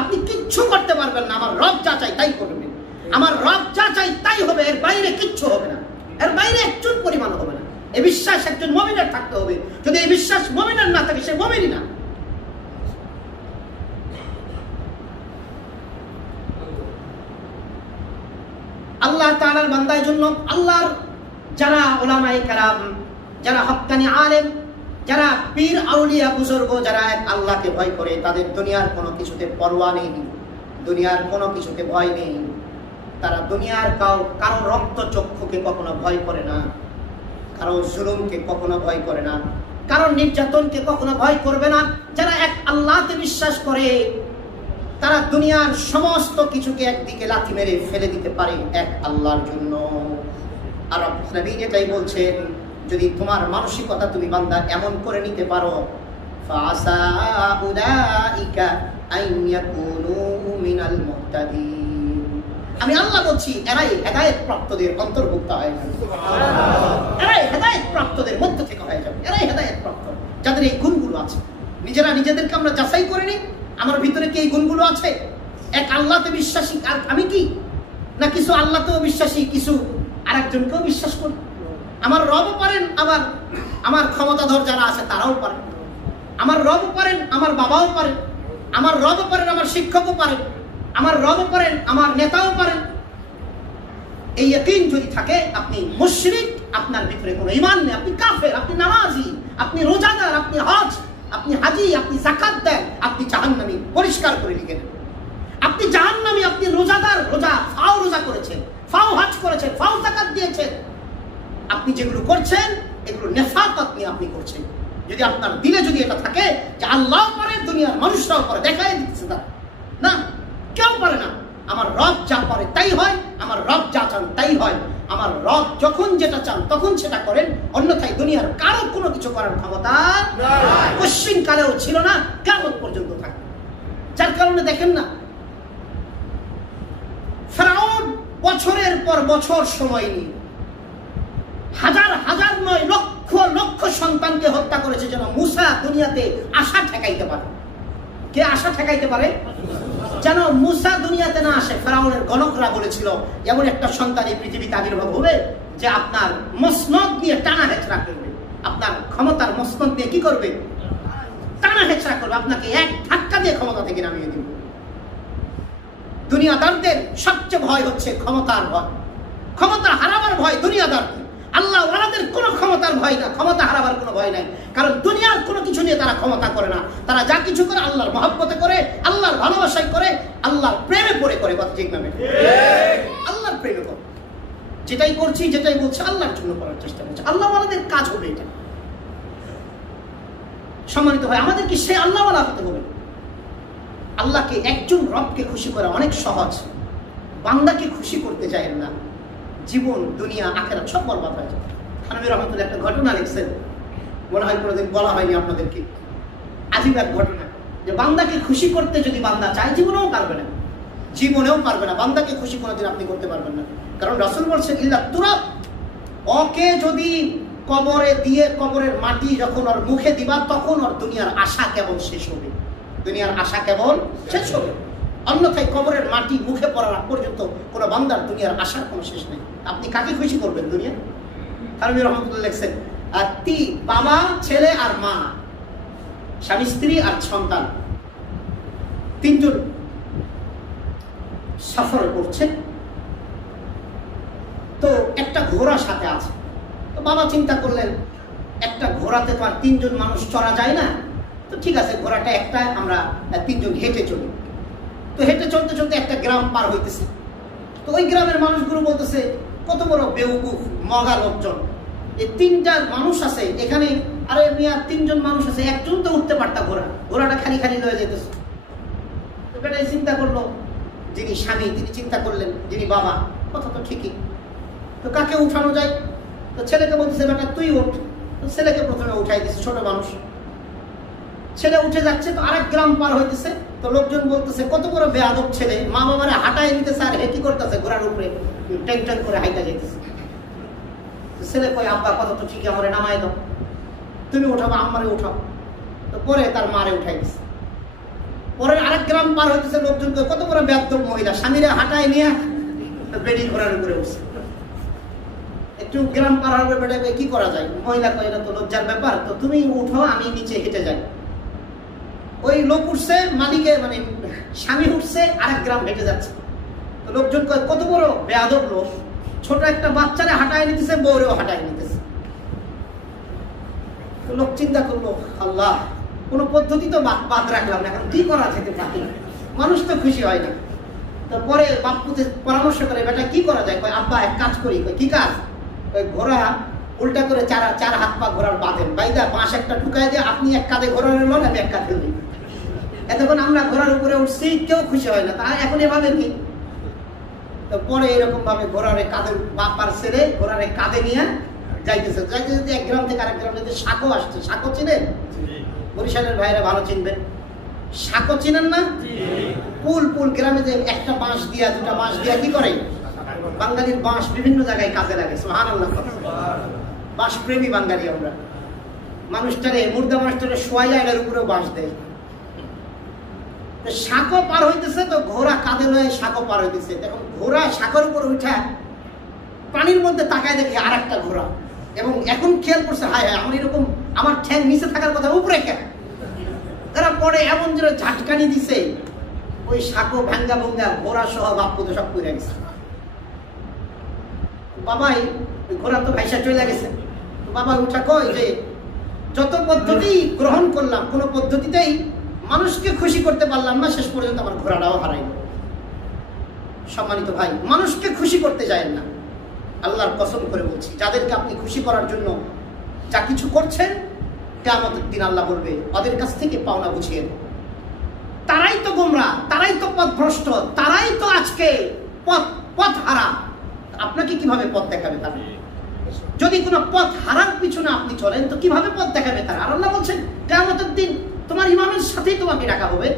আপনি কিচ্ছু করতে পারবেন না। আমার রব যা চাই তাই করবেন, আমার রব যা চাই তাই হবে, এর বাইরে কিচ্ছু হবে না, এর বাইরে একটু পরিমাণ হবে না। এই বিশ্বাস একজন মুমিনের থাকতে হবে। যদি এই বিশ্বাস মুমিনের না থাকে সে মুমিনই না। আল্লাহ তাআলার বান্দার জন্য আল্লাহর যারা উলামায়ে কেরাম, যারা হক্কানি আলেম, যারা পীর আউলিয়া বুজুর্গ, যারা এক আল্লাহকে ভয় করে, তাদের দুনিয়ার কোনো কিছুতে পরোয়া নেই, দুনিয়ার কোনো কিছুতে ভয় নেই। তারা দুনিয়ার কারো রক্ত চক্ষুকে কখনো ভয় করে না, কারো জুলুমকে কখনো ভয় করে না, কারো নির্যাতনকে কখনো ভয় করবে না। যারা এক আল্লাহকে বিশ্বাস করে তারা দুনিয়ার সমস্ত কিছুকে একদিকে লাথি মেরে ফেলে দিতে পারে এক আল্লাহর জন্য। আর নবী এটাই বলছেন, যদি তোমার মানসিকতা তুমি বান্দা এমন করে নিতে পারো, ফাসা উলাইকা আন ইয়াকুনু মিনাল মুহতাদিন, আমি আল্লাহ বলছি এরাই হেদায়েত প্রাপ্তদের অন্তর্ভুক্ত হয়ে যাবে, এরাই হেদায়েত প্রাপ্তদের মধ্য থেকে হয়ে যাবে, এরাই হেদায়েত প্রাপ্ত যাদের এই গুণগুলো আছে। নিজেদেরকে আমরা যাচাই করে নিই, আমার ভিতরে কি এই গুণগুলো আছে? এক আল্লাহতে বিশ্বাসী আর আমি কি, না কিছু আল্লাহতেও বিশ্বাসী, কিছু আরেকজনকেও বিশ্বাস করি। আমার রব পারেন, আবার আমার ক্ষমতাধর যারা আছে তারাও পারেন। আমার রব পারেন, আমার বাবাও পারেন। আমার রব পারেন, আমার শিক্ষকও পারেন। আমার রব পারেন, আমার নেতাও পারেন। এই ইয়াকিন যদি থাকে, আপনি মুশরিক, আপনার ভিতরে কোনো ঈমান নেই, আপনি কাফের, আপনি নামাজি, আপনি রোজাদার, আপনি হজ, আপনি হাজি, আপনি যাকাত দেন, আপনি জাহান্নামী। পরিষ্কার করে লিখে দেন, আপনি জাহান্নামী। আপনি রোজাদার, ফাও রোজা করেছেন, ফাও হজ করেছেন, ফাও যাকাত দিয়েছেন। আপনি যেগুলো করছেন এগুলো নেফাকত নিয়ে আপনি করছেন। যদি আপনার দিলে যদি এটা থাকে যে আল্লাহ পারে, দুনিয়ার মানুষরাও পারে, দেখাই দিচ্ছে তারা, না কেউ পারে না। আমার রব যা পারে তাই হয়, আমার রব যা চান তাই হয়। আমার রব যখন যেটা চান তখন সেটা করেন, অন্যথায় দুনিয়ার কারো কোনো কিছু করার ক্ষমতা পশ্চিম কালেও ছিল না, কিয়ামত পর্যন্ত থাকবে। যার কারণে দেখেন না, ফেরাউন বছরের পর বছর সময় নিয়ে হাজার হাজার নয় লক্ষ লক্ষ সন্তানকে হত্যা করেছে যেন মুসা দুনিয়াতে আশা ঠেকাইতে পারে। কে আশা ঠেকাইতে পারে? যেন মুসা দুনিয়াতে না আসে। ফেরাউনের গণকরা বলেছিল এমন একটা সন্তান এই পৃথিবীতে আবির্ভাব হবে যে আপনার মসনদ দিয়ে টানা হেঁচড়া করবে, আপনার ক্ষমতার মসনদ দিয়ে কি করবে? টানা হেঁচড়া করবে, আপনাকে এক ধাক্কা দিয়ে ক্ষমতা থেকে নামিয়ে দিবে। দুনিয়াদারদের সবচেয়ে ভয় হচ্ছে ক্ষমতার ভয়, ক্ষমতা হারাবার ভয় দুনিয়াদারদের। আল্লাহ ওয়ালাদের কোনো ক্ষমতার ভয় না, ক্ষমতা হারাবার কোনো ভয় নাই। কারণ দুনিয়ার কোনো কিছু নিয়ে তারা ক্ষমতা করে না। তারা যা কিছু করে আল্লাহর মহব্বতে করে, আল্লাহর ভালোবাসায় করে, আল্লাহর প্রেমে পড়ে করে। কথা ঠিক না? আল্লাহর প্রেমে করে। যেটাই করছি, যেটাই বলছি, আল্লাহর জন্য করার চেষ্টা করছে। আল্লাহ ওয়ালাদের কাজ হবে এটা। সম্মানিত হয়, আমাদের কি সে আল্লাহ ওয়ালা হতে হবে? আল্লাহকে, একজন রবকে খুশি করা অনেক সহজ। বান্দাকে খুশি করতে চায় না, জীবন দুনিয়া আখিরাত সব বরবাদ হয়ে যায়। থানভী রহমতুল্লাহ একটা ঘটনা লিখছেন, মনে হয় কোনোদিন বলা হয়নি আপনাদেরকে। আজীব এক ঘটনা, যে বান্দাকে খুশি করতে যদি বান্দা চায়, জীবনেও পারবে না, জীবনেও পারবে না। বান্দাকে খুশি কোনোদিন আপনি করতে পারবেন না। কারণ রাসূল বলছেন ইল্লা তুরাব, ওকে যদি কবরে দিয়ে কবরের মাটি যখন ওর মুখে দিবা, তখন ওর দুনিয়ার আশা কেবল শেষ হবে, দুনিয়ার আশা কেবল শেষ হবে। অন্যথায় কবরের মাটি মুখে পড়ার পর্যন্ত কোনো বান্দার দুনিয়ার আশার কোনো শেষ নেই। আপনি কাকে খুশি করবেন দুনিয়া? থানভী রহমতুল্লাহ লিখছেন, আর বাবা, ছেলে আর মা, স্বামী স্ত্রী আর সন্তান, তিনজন সফর করছে। তো একটা ঘোড়া সাথে আছে। তো বাবা চিন্তা করলেন, একটা ঘোড়াতে তো আর তিনজন মানুষ চড়া যায় না, তো ঠিক আছে ঘোড়াটা একটা, আমরা তিনজন হেঁটে চলি। তো হেঁটে চলতে চলতে একটা গ্রাম পার হইতেছে। তো ওই গ্রামের মানুষগুলো বলতেছে, কত বড় বেউকুফ মগা লোকজন, এই তিনটা মানুষ আছে এখানে, আরে মিয়া তিনজন মানুষ আছে, একজন তো উঠতে পারতা, ঘোড়াটা খালি খালি লয়ে যেতেছে। তো বেটাই চিন্তা করলো, যিনি স্বামী তিনি চিন্তা করলেন, যিনি বাবা, কথা তো ঠিকই, তো কাকে উঠানো যায়? তো ছেলেকে বলতেছে, বেটা তুই ওঠ। তো ছেলেকে প্রথমে উঠাই দিচ্ছে, ছোট মানুষ। ছেলে উঠে যাচ্ছে, তো আরেক গ্রাম পার হইতেছে। তো লোকজন বলতেছে, কত বড় বেয়াদব ছেলে, মা বাবারে হাঁটাই নিতেছে আর হেঁটি করতেছে, ঘোড়ার উপরে ট্যাং ট্যাং করে হাইটা যাইতেছে। ছেলে কয়, আব্বা কথা তো ঠিকই, আমারে নামাই দাও, তুমি উঠাবো, আম্মারে উঠাও। তো পরে তার মারে উঠাই দিচ্ছে। পরে আরেক গ্রাম পার হইতেছে, লোকজন কয়, কত বড় বেয়াদব মহিলা, স্বামীরে হাঁটাই নিয়ে বেডি ঘোড়ার উপরে উঠছে। একটু গ্রাম পার হবে, বেটাকে কি করা যায়? মহিলা কয়, এটা তো লজ্জার ব্যাপার, তো তুমি উঠো, আমি নিচে হেঁটে যাই। ওই লোক উঠছে, মালিকে মানে স্বামী উঠছে, আরেক গ্রাম হেঁটে যাচ্ছে। তো লোকজন কয়, কত বড় বেয়াদব লোক, ছোট একটা বাচ্চারে হাঁটায় নিতেছে, বউরেও হাঁটায় নিতেছে। তো লোক চিন্তা করলো, আল্লাহ কোনো পদ্ধতি তো বাদ রাখলাম না, এখন কি করা যেতে পারে, মানুষ তো খুশি হয় না। তো পরে বাপ্পুতে পরামর্শ করে, বেটা কি করা যায়? কয়, আব্বা এক কাজ করি। কয়, কি কাজ? কয়, ঘোড়া উল্টা করে চার হাত পা ঘোড়ার বাঁধেন, বাইদা বাঁশ একটা ঢুকাই দিয়ে আপনি এক কাঁধে ঘোড়ার লোন, আমি এক কাঁধে নিই। এতক্ষণ আমরা ঘোড়ার উপরে উঠছি, কেউ খুশি হয় না, তা এখন এভাবে কি? তো পরে এরকম ভাবে ঘোড়ারে কাঁধের বাপার ছেলে ঘোড়ারে কাঁধে নিয়ে যাইতেছে। যাইতে যাইতে এক গ্রাম থেকে আরেক গ্রাম, সাঁকো আসছে। সাঁকো চিনেন? বরিশালের ভাইরা ভালো চিনবেন। সাঁকো চিনেন না? পুল গ্রামে যে একটা বাঁশ দিয়া, দুটা বাঁশ দিয়া কি করে? বাঙালির বাঁশ বিভিন্ন জায়গায় কাজে লাগে। সুবহানাল্লাহ, বাঁশ প্রেমী বাঙালি আমরা। মানুষটারে, মুর্দা মানুষটারে শোয়াইয়া এটার উপরেও বাঁশ দেয়। সাঁকো পার হইতেছে, তো ঘোড়া কাঁধে লয়ে সাঁকো পার হইতেছে। এখন ঘোড়া সাঁকোর উপর উঠা পানির মধ্যে তাকায় দেখে আর একটা ঘোড়া, এবং এখন খেয়াল করছে হায় হায় আমার এরকম আমার ঠ্যাং নিচে থাকার কথা উপরে কেন, তারা পরে এমন যেন ঝাটকানি দিছে ওই সাঁকো ভাঙ্গা ভঙ্গা ঘোড়া সহ বাপ্পুতে সব করে গেছে। বাবাই ওই ঘোড়া তো ভাইসা চলে গেছে, বাবা উঠা কয় যে যত পদ্ধতি গ্রহণ করলাম কোন পদ্ধতিতেই মানুষকে খুশি করতে পারলাম না, শেষ পর্যন্ত আমার ঘোড়াটাও হারাইল। সম্মানিত ভাই, মানুষকে খুশি করতে যায় না, আল্লাহর কসম করে বলছি যাদেরকে আপনি খুশি করার জন্য যা কিছু করছেন কিয়ামতের দিন আল্লাহ বলবে ওদের কাছ থেকে পাওনা বুঝিয়ে দেন। তারাই তো গোমরা, তারাই তো পথভ্রষ্ট, তারাই তো আজকে পথ হারা, আপনাকে কিভাবে পথ দেখাবে তারা? যদি কোনো পথ হারার পিছনে আপনি চলেন তো কিভাবে পথ দেখাবে তারা? আর আল্লাহ বলছেন কিয়ামতের দিন তোমার ইমামের সাথেই তোমাকে ডাকা হবে।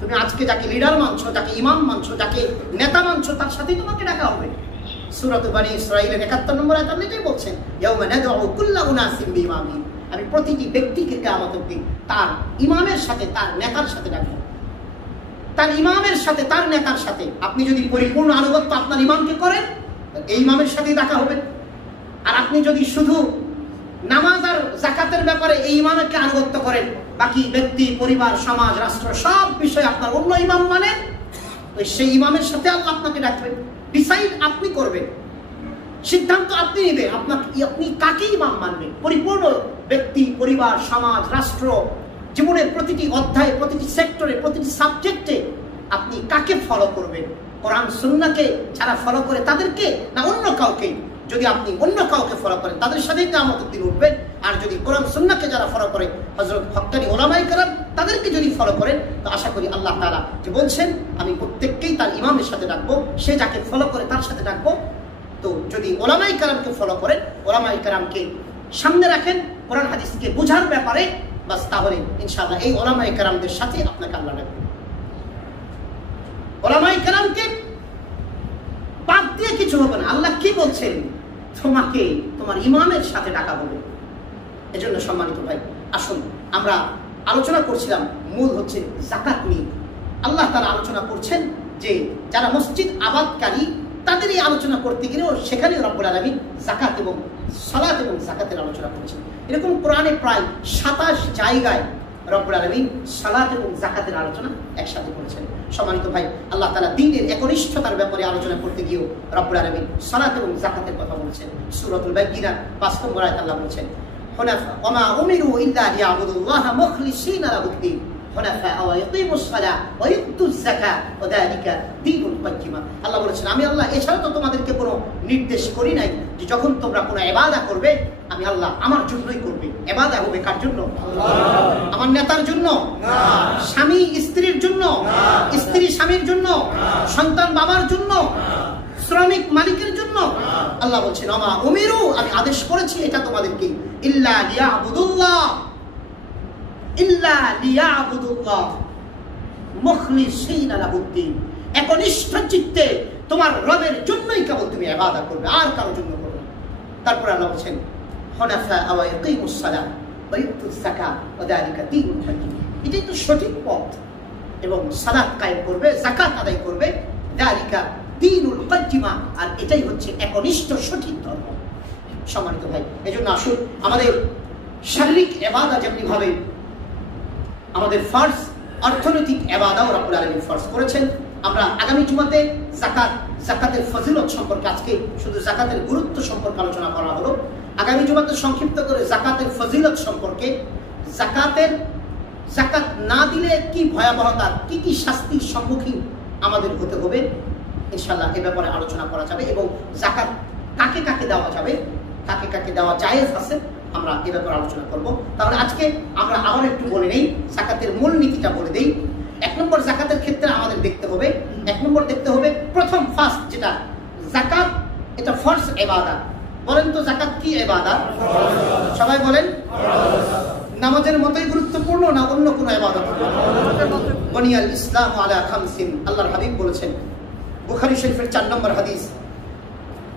তুমি আজকে যাকে লিডার মানছো, যাকে ইমাম মানছো, যাকে নেতা মানছো, তার সাথেই তোমাকে ডাকা হবে। সূরা বনী ইসরাঈলের ৭১ নম্বর আয়াতে আল্লাহ এটাই বলছেন, ইয়াউমা নাদউ কুল্লা উনাসিম বিইমামিহিম, আমি প্রতিটি ব্যক্তিকে কিয়ামতের দিন তার ইমামের সাথে, তার নেতার সাথে ডাকবো। তার ইমামের সাথে, তার নেতার সাথে। আপনি যদি পরিপূর্ণ আনুগত্য আপনার ইমামকে করেন, এই ইমামের সাথেই ডাকা হবে। আর আপনি যদি শুধু নামাজ আর যাকাতের ব্যাপারে এই ইমামকে আনুগত্য করেন, বাকি ব্যক্তি, পরিবার, সমাজ, রাষ্ট্র সব বিষয়ে আপনার অন্য ইমাম মানে সেই ইমামের সাথে আল্লাহ আপনাকে ডাকবেন। ডিসাইড আপনি করবেন, সিদ্ধান্ত আপনি নেবেন আপনি কাকে ইমাম মানবেন। পরিপূর্ণ ব্যক্তি, পরিবার, সমাজ, রাষ্ট্র, জীবনের প্রতিটি অধ্যায়ে, প্রতিটি সেক্টরে, প্রতিটি সাবজেক্টে আপনি কাকে ফলো করবেন? কোরআন সুন্নাহকে যারা ফলো করে তাদেরকে, না অন্য কাউকে? যদি আপনি অন্য কাউকে ফলো করেন তাদের সাথেই কিয়ামতের দিন উঠবেন। আর যদি কোরআন সুন্নাহকে যারা ফলো করে, হযরত হক্কানি উলামায়ে কেরাম, তাদেরকে যদি ফলো করেন, তো আশা করি আল্লাহ তাআলা যে বলছেন আমি প্রত্যেককেই তার ইমামের সাথে ডাকবো, সে যাকে ফলো করে তার সাথে ডাকবো। তো যদি উলামায়ে কেরামকে ফলো করেন, উলামায়ে কেরামকে সামনে রাখেন কোরআন হাদিসকে বোঝার ব্যাপারে, বাস তাহলে ইনশাআল্লাহ এই উলামায়ে কেরামদের সাথে আপনাকে আল্লাহ ডাকবেন। উলামায়ে কেরামকে বাদ দিয়ে কিছু হবে না। আল্লাহ কি বলছেন? তোমাকে তোমার ইমামের সাথে ডাকা হবে। এজন্য সম্মানিত ভাই, আসুন আমরা আলোচনা করছিলাম, মূল হচ্ছে যাকাত নিয়ে। আল্লাহ তাআলা আলোচনা করছেন যে যারা মসজিদ আবাদকারী তাদের এই আলোচনা করতে গেলেও সেখানে রব্বুল আলামিন যাকাত এবং সালাত এবং যাকাতের আলোচনা করেছেন। এরকম কোরআনে প্রায় ২৭ জায়গায় রব্বুল আলামিন সালাত এবং যাকাতের আলোচনা একসাথে করেছেন। সম্মানিত ভাই, আল্লাহ তাআলা দ্বীনের একনিষ্ঠতার ব্যাপারে আলোচনা করতে গিয়েও রব্বুল আলামিন সালাত এবং যাকাতের কথা বলেছেন। সূরাতুল বায়িনার ৫ নম্বর আয়াতে আল্লাহ বলেছেন, হুনাফা ওয়া মা উমিরু ইল্লা লিয়াবুদুল্লাহা মুখলিসিনা লাহুদ-দ্বীন হুনাফা ওয়া ইয়াকিমুস সালাহ ওয়া ইউতুজ যাকাত ওয়া যালিকা দীনুল কাইয়্যিমা। আল্লাহ বলেছেন আমি আল্লাহ এছাড়া তো তোমাদেরকে কোনো নির্দেশ করি নাই যে যখন তোমরা কোনো ইবাদত করবে আমি আল্লাহ আমার জন্যই করবে। ইবাদত হবে কার জন্য? আল্লাহ। আমার নেতার জন্য না, স্বামী স্ত্রীর জন্য না, স্ত্রী স্বামীর জন্য না, সন্তান বাবার জন্য না, শ্রমিক মালিকের জন্য না। আল্লাহ বলছেন আমা উমিরু, আমি আদেশ করেছি এটা তোমাদেরকে, ইল্লা লিয়াবুদুল্লাহ, ইল্লা লিয়াবুদুল্লাহ মুখলিসিনা লাহুদ-দ্বীন, একনিষ্ঠ চিত্তে তোমার রবের জন্যই কেবল তুমি ইবাদত করবে, আর কারোর জন্য করবে না। তারপর আল্লাহ বলেন হুনাফা ওয়া ইয়াকিমুস সালাহ ওয়া ইউতুজ যাকাত ওয়া যালিকা দীনুল কাইয়্যিম, এটাই তো সঠিক পথ। এবং সালাত কায়েম করবে, যাকাত আদায় করবে, যালিকা দীনুল কাইয়্যিমা, আর এটাই হচ্ছে একনিষ্ঠ সঠিক ধর্ম। সম্মানিত ভাই, এজন্য আসুন আমাদের শারীরিক ইবাদত যেমনি ভাবে আমাদের ফরজ, অর্থনৈতিক ইবাদতও রব্বুল আলামিন ফরজ করেছেন। আমরা আগামী জুমাতে যাকাতের ফজিলত সম্পর্কে, আজকে শুধু যাকাতের গুরুত্ব সম্পর্কে আলোচনা করা হলো। আগামী জুমাতে সংক্ষিপ্ত করে যাকাতের ফজিলত সম্পর্কে, যাকাত না দিলে কি ভয়াবহতা, কি কি শাস্তির সম্মুখীন আমাদের হতে হবে, ইনশাআল্লাহ এ ব্যাপারে আলোচনা করা যাবে। এবং যাকাত কাকে কাকে দেওয়া যাবে, কাকে কাকে দেওয়া জায়েজ আছে, আমরা এ ব্যাপারে আলোচনা করব। তাহলে আজকে আমরা আবার একটু বলে নেই, যাকাতের মূল নীতিটা বলে দেই। ১ নম্বর যাকাতের ক্ষেত্রে আমাদের দেখতে হবে, ১ নম্বর দেখতে হবে প্রথম ফার্স্ট যেটা যাকাত, এটা ফরজ ইবাদত। বলেন তো যাকাত কি ইবাদত? সবাই বলেন। নামাজের মতোই গুরুত্বপূর্ণ না অন্য কোনো ইবাদত? বুনিয়াল ইসলাম আলা খামসিন, আল্লাহর হাবিব বলেছেন, বুখারী শরীফের ৪ নম্বর হাদিস,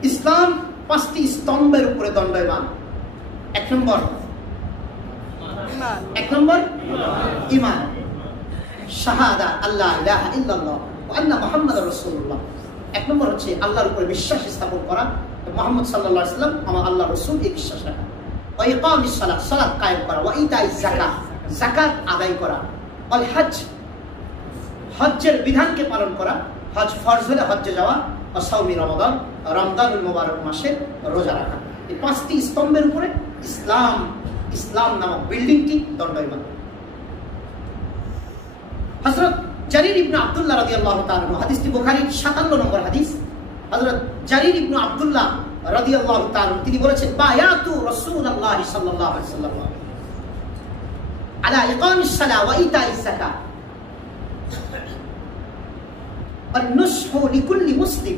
ইসলাম ৫টি স্তম্ভের উপরে দণ্ডায়মান। ১ নম্বর ঈমান, শাহাদা আল্লা ইলাহা ইল্লাল্লাহ ওয়া আন্না মুহাম্মাদুর রাসূলুল্লাহ। এক নম্বর হচ্ছে আল্লাহর উপরে বিশ্বাস স্থাপন করা, মুহাম্মদ সাল্লাল্লাহু আলাইহি ওয়াসাল্লাম আমার আল্লাহ রাসূল, এই বিশ্বাস রাখা। ওয়া ইকামিস সালাত, সালাত কায়েম করা। ওয়া ইতাইজ যাকাত, যাকাত আদায় করা। ওয়াল হজ, হজ্জের বিধানকে পালন করা, হজ ফরজ হলে হজ্জে যাওয়া। ওয়া সাওমি রমাদান, রমজানুল মুবারক মাসের রোজা রাখা। এই পাঁচটি স্তম্ভের উপরে ইসলাম নামক বিল্ডিংটি দণ্ডায়মান। হযরত জারির ইবনে আব্দুল্লাহ রাদিয়াল্লাহু তাআলা, হাদিসটি বুখারীর 57 নম্বর হাদিস। হযরত জারির ইবনে আব্দুল্লাহ রাদিয়াল্লাহু তাআলা তিনি বলেছেন, বায়াতু রাসূলুল্লাহ সাল্লাল্লাহু আলাইহি ওয়াসাল্লাম আলা ইকামিস সালাহ ওয়া ইতাইজ যাকাত ওয়া নুসহু লিকুল্লি মুসলিম।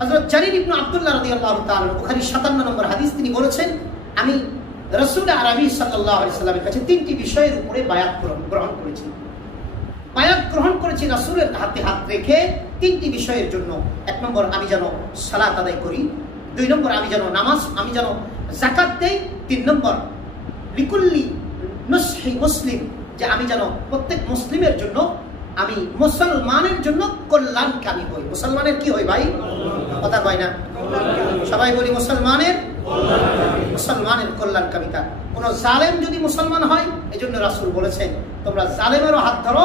হযরত জারির ইবনে আব্দুল্লাহ রাদিয়াল্লাহু তাআলা বুখারীর 57 নম্বর হাদিস, তিনি বলেছেন, আমি রাসূল আরবি সাল্লাল্লাহু আলাইহি ওয়াসাল্লামের কাছে তিনটি বিষয়ের উপরে বায়াত গ্রহণ করেছি। বায়াত গ্রহণ করেছি রাসূলের হাতে হাত রেখে তিনটি বিষয়ের জন্য। এক নম্বর, আমি যেন সালাত আদায় করি। দুই নম্বর, আমি যেন আমি যেন যাকাত দেই। তিন নম্বর, লিকুল্লি নুসহি মুসলিম, যে আমি যেন প্রত্যেক মুসলিমের জন্য, আমি মুসলমানের জন্য কল্যাণকামী হই। মুসলমানের কি হই ভাই? কথা কয় না, সবাই বলি মুসলমানের কল্যাণকামিতা। কোন জালেম যদি মুসলমান হয়, এই জন্য রাসূল বলেছেন, তোমরা জালেমেরও হাত ধরো,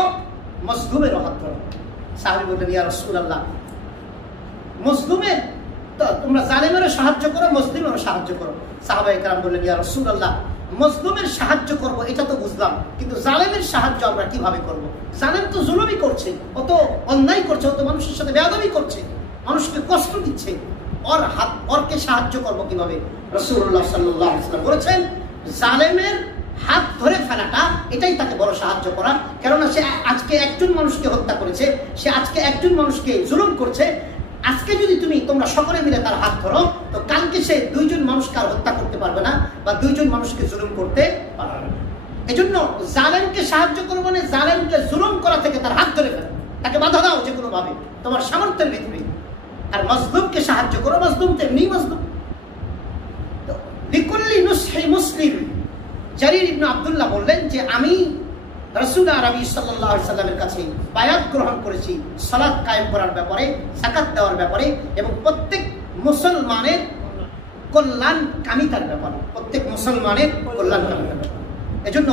মজলুমেরও হাত ধরো। সাহাবী বললেন, ইয়া রাসূলুল্লাহ, মজলুমের তোমরা জালেমেরও সাহায্য করো, মুসলিমেরও সাহায্য করো। সাহাবায়ে কেরাম বললেন, ইয়া রাসূলুল্লাহ, মজলুমের সাহায্য করব এটা তো বুঝলাম, কিন্তু জালেমের সাহায্য আমরা কিভাবে করব? জালেম তো জুলুমই করছে, ও তো অন্যায় করছে, ও তো মানুষের সাথে বেয়াদবি করছে, মানুষকে কষ্ট দিচ্ছে, ওরকে সাহায্য করব কিভাবে? রাসূলুল্লাহ সাল্লাল্লাহু আলাইহি ওয়াসাল্লাম বলেছেন, জালেমের হাত ধরে ফেলাটা এটাই তাকে বড় সাহায্য করা। কেননা সে আজকে একজন মানুষকে হত্যা করেছে, সে আজকে একজন মানুষকে জুলুম করছে। আজকে যদি তোমরা সকলে মিলে তার হাত ধরো, তো কালকে সে দুইজন মানুষকে আর হত্যা করতে পারবে না, বা দুইজন মানুষকে জুলুম করতে পারবে না। এজন্য জালেমকে সাহায্য করো মানে জালেমকে জুলুম করা থেকে তার হাত ধরে ফেলো, তাকে বাধা দাও যে কোনো ভাবে তোমার সামর্থ্যের ভিতরে। আর মজলুমকে সাহায্য করো, মজলুম তো এমনি মজলুম। লিকুল্লি নুসহি মুসলিম, জারির ইবনে আব্দুল্লাহ বললেন যে আমি রাসূল আরবি সাল্লাল্লাহু আলাইহি ওয়াসাল্লামের কাছে বায়াত গ্রহণ করেছি সালাত কায়েম করার ব্যাপারে, যাকাত দেওয়ার ব্যাপারে, এবং প্রত্যেক মুসলমানের কল্যাণকামিতার ব্যাপারে, প্রত্যেক মুসলমানের কল্যাণকামিতার ব্যাপারে। এজন্য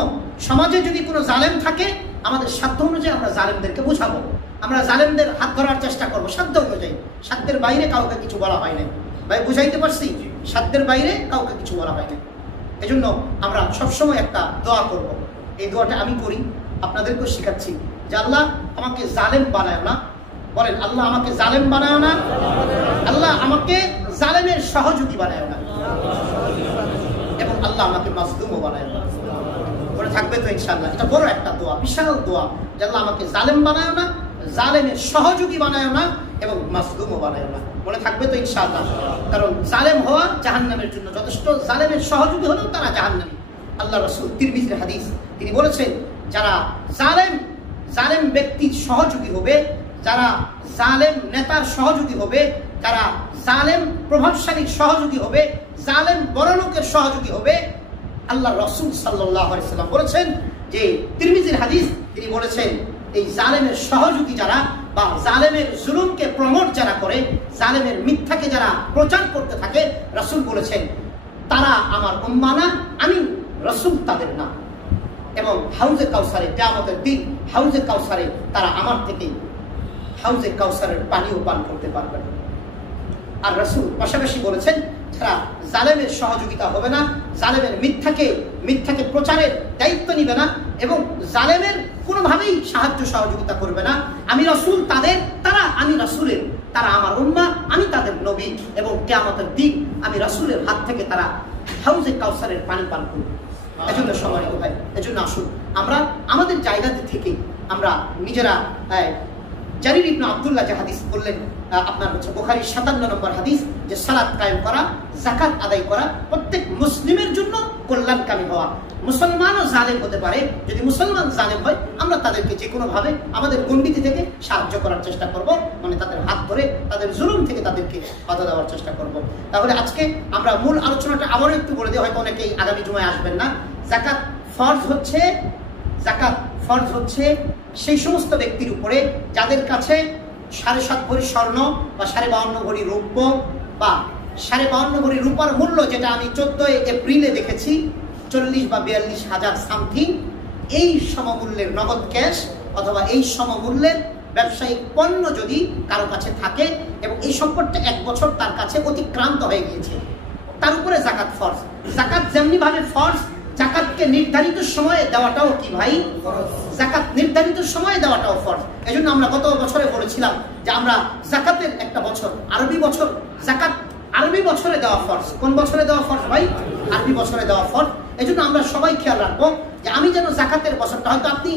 সমাজে যদি কোনো জালেম থাকে, আমাদের সাধ্য অনুযায়ী আমরা জালেমদেরকে বোঝাবো, আমরা জালেমদের হাত ধরার চেষ্টা করবো সাধ্য অনুযায়ী। সাধ্যের বাইরে কাউকে কিছু বলা হয় নাই ভাই, বুঝাইতে পারছি? সাধ্যের বাইরে কাউকে কিছু বলা হয় নাই। এজন্য আমরা সবসময় একটা দোয়া করব। এই দোয়াটা আমি করি, আপনাদেরকেও শেখাচ্ছি, যে আল্লাহ আমাকে জালেম বানায় না। বলেন, আল্লাহ আমাকে জালেম বানায় না, আল্লাহ আমাকে জালেমের সহযোগী বানায় না, এবং আল্লাহ আমাকে মাজলুমও বানায় না। মনে থাকবে তো ইনশাআল্লাহ? এটা বড় একটা দোয়া, বিশাল দোয়া, যে আল্লাহ আমাকে জালেম বানায় না, জালেমের সহযোগী বানায় না, এবং মাজলুমও বানায় না। মনে থাকবে তো ইনশাআল্লাহ? কারণ জালেম হওয়া জাহান্নামের জন্য যথেষ্ট, জালেমের সহযোগী হলেও তারা জাহান্নামী। আল্লাহ রাসূল তিরমিজির হাদিস, তিনি বলেছেন, যারা জালেম ব্যক্তির সহযোগী হবে, যারা জালেম নেতার সহযোগী হবে, যারা জালেম প্রভাবশালীর সহযোগী হবে, জালেম বড়লোকের সহযোগী হবে, আল্লাহ রাসূল সাল্লাল্লাহু আলাইহি ওয়াসাল্লাম বলেছেন, যে তিরমিজির হাদিস, তিনি বলেছেন, এই জালেমের সহযোগী যারা, বা জালেমের জুলুমকে প্রমোট যারা করে, জালেমের মিথ্যাকে যারা প্রচার করতে থাকে, রাসূল বলেছেন, তারা আমার উম্মাহ না, আমি রাসূল তাদের না। এবং হাউজে কাউসারে, কিয়ামতের দিন হাউজে কাউসারে তারা আমার থেকে হাউজে কাউসারের পানিও পান করতে পারবে না। আর রাসূল পাশাপাশি বলেছেন, যারা জালেমের সহযোগিতা হবে না, জালেমের মিথ্যাকে প্রচারের দায়িত্ব নিবে না, এবং জালেমের কোনোভাবেই সাহায্য সহযোগিতা করবে না, আমি রাসূল তাদের, তারা আমি রাসূলের, তারা আমার উম্মাহ, আমি তাদের নবী, এবং কিয়ামতের দিন আমি রাসূলের হাত থেকে তারা হাউজে কাউসারের পানি পান করবে। এজন্য সম্মানিত ভাই, এজন্য আসুন আমরা আমাদের জায়গাতে থেকে আমরা নিজেরা, জারির ইবনে আব্দুল্লাহ যে হাদিস বললেন, আপনার হচ্ছে বুখারীর 57 নম্বর হাদিস, যে সালাত কায়েম করা, যাকাত আদায় করা, প্রত্যেক মুসলিমের জন্য কল্যাণকামী হওয়া। মুসলমানও জালেম হতে পারে, যদি মুসলমান জালেম হয়, আমরা তাদেরকে যে কোনো ভাবে আমাদের গণ্ডিতে থেকে সাহায্য করার চেষ্টা করব, মানে তাদের হাত ধরে তাদের জুলুম থেকে তাদেরকে বাধা দেওয়ার চেষ্টা করব। তাহলে আজকে আমরা মূল আলোচনাটা আবারও একটু বলে দিই, হয়তো অনেকেই আগামী জুমায় আসবেন না। যাকাত ফরজ হচ্ছে সেই সমস্ত ব্যক্তির উপরে যাদের কাছে 7.5 ভরি স্বর্ণ বা 52.5 ভরি রৌপ্য বা 52.5 ভরি রূপার মূল্য, যেটা আমি 14 এপ্রিলে দেখেছি 40 বা 42 হাজার সামথিং, এই সমমূল্যের নগদ ক্যাশ অথবা এই সমমূল্যের ব্যবসায়িক পণ্য যদি কারো কাছে থাকে এবং এই সম্পদটা 1 বছর তার কাছে অতিক্রান্ত হয়ে গিয়েছে, তার উপরে জাকাত ফরজ। জাকাত যেমনি ভাবে ফরজ, জাকাতকে নির্ধারিত সময়ে দেওয়াটাও কি ভাই? জাকাত নির্ধারিত সময়ে দেওয়াটাও ফরজ। এজন্য আমরা গত বছরে বলেছিলাম যে আমরা জাকাতের একটা বছর, আরবি বছর, জাকাত আরবি বছরে দেওয়া ফরজ। কোন বছরে দেওয়া ফরজ ভাই? আরবি বছরে দেওয়া ফরজ। এজন্য আমরা সবাই খেয়াল রাখবো যে আমি যেন জাকাতের বছরটা, হয়তো আপনি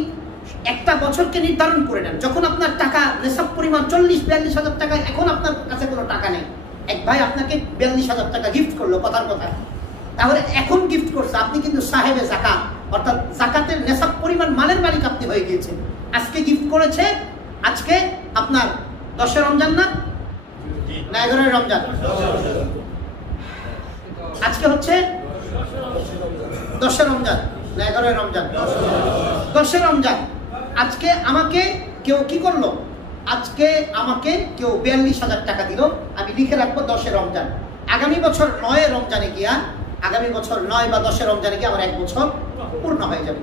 একটা বছরকে নির্ধারণ করে নেন, যখন আপনার টাকা নেশাব পরিমাণ 40-42 হাজার টাকা, এখন আপনার কাছে কোনো টাকা নেই, এক ভাই আপনাকে 42 হাজার টাকা গিফট করলো, কথার কথা, তাহলে এখন গিফট করছে, আপনি কিন্তু সাহেবে জাকাত, অর্থাৎ জাকাতের নেশাব পরিমাণ মালের মালিক আপনি হয়ে গিয়েছেন। আজকে গিফট করেছে, আজকে আপনার 10 রমজান না 11 রমজান, আজকে হচ্ছে 10 রমজান না 11 রমজান, 10 রমজান। আজকে আমাকে কেউ কি করলো? আজকে আমাকে কেউ 42 হাজার টাকা দিল, আমি লিখে রাখবো 10 রমজান। আগামী বছর 9 রমজানে গিয়া, আগামী বছর 9 বা 10 রমজানে গিয়ে আমার 1 বছর পূর্ণ হয়ে যাবে।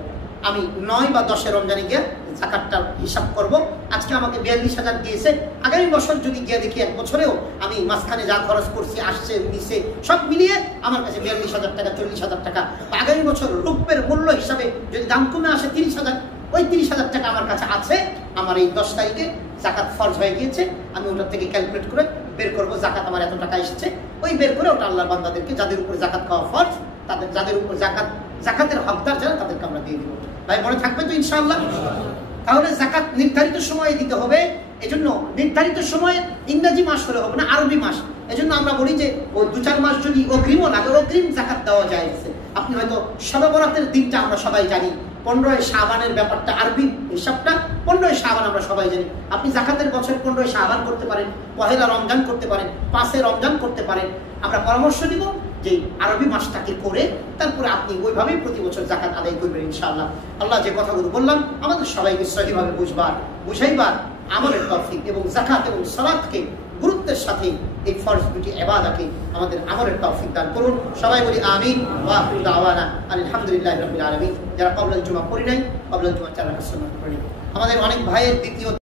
আমি 9 বা 10 রমজানে গিয়ে জাকাতটার হিসাব করব। আজকে আমাকে 42 হাজার দিয়েছে, আগামী বছর যদি গিয়ে দেখি 1 বছরেও আমি মাঝখানে যা খরচ করছি, আসছে নিচে, সব মিলিয়ে আমার কাছে 42 হাজার টাকা, 40 হাজার টাকা, আগামী বছর রূপের মূল্য হিসাবে যদি দাম কমে আসে 30 হাজার, ওই 30 হাজার টাকা আমার কাছে আছে, আমার এই 10 তারিখে জাকাত ফরজ হয়ে গিয়েছে, আমি ওটার থেকে ক্যালকুলেট করে বের করবো জাকাত আমার এত টাকা এসেছে, ওই বের করে ওটা আল্লাহর বান্দাদেরকে, যাদের উপরে জাকাত খাওয়া ফরজ, তাদের, যাদের উপর জাকাতের হকদার যারা, তাদেরকে আমরা দিয়ে দিব। ভাই মনে থাকবে তো ইনশাআল্লাহ? তাহলে জাকাত নির্ধারিত সময়ে দিতে হবে। এজন্য নির্ধারিত সময়ে ইংরেজি মাস হলে হবে না, আরবি মাস। এজন্য আমরা বলি যে ওই 2-4 মাস যদি অগ্রিমও লাগে, অগ্রিম জাকাত দেওয়া যায়। আপনি হয়তো শবে বরাতের দিনটা আমরা সবাই জানি, 15 শাবানের ব্যাপারটা, আরবি হিসাবটা 15 শাবান আমরা সবাই জানি। আপনি জাকাতের বছর 15 শাবান করতে পারেন, 1 রমজান করতে পারেন, 5 রমজান করতে পারেন। আমরা পরামর্শ দিব যে আরবি মাসটাকে করে তারপরে আপনি ওইভাবেই প্রতি বছর জাকাত আদায় করবেন ইনশাআল্লাহ। আল্লাহ যে কথাগুলো বললাম আমাদের সবাইকে সঠিকভাবে বুঝাইবার আমলের তৌফিক এবং জাকাত এবং সালাতকে গুরুত্বের সাথে এই ফরজ দুটি ইবাদতকে আমাদের আমলের তৌফিক দান করুন। সবাই বলি আমিন। ওয়া আখিরু দাওয়ানা আলহামদুলিল্লাহি রাব্বিল আলামিন। যারা ক্বাবলাল জুমা পড়ি নাই, ক্বাবলাল জুমা 4 রাকাত সুন্নাত পড়ি। আমাদের অনেক ভাইয়ের দ্বিতীয়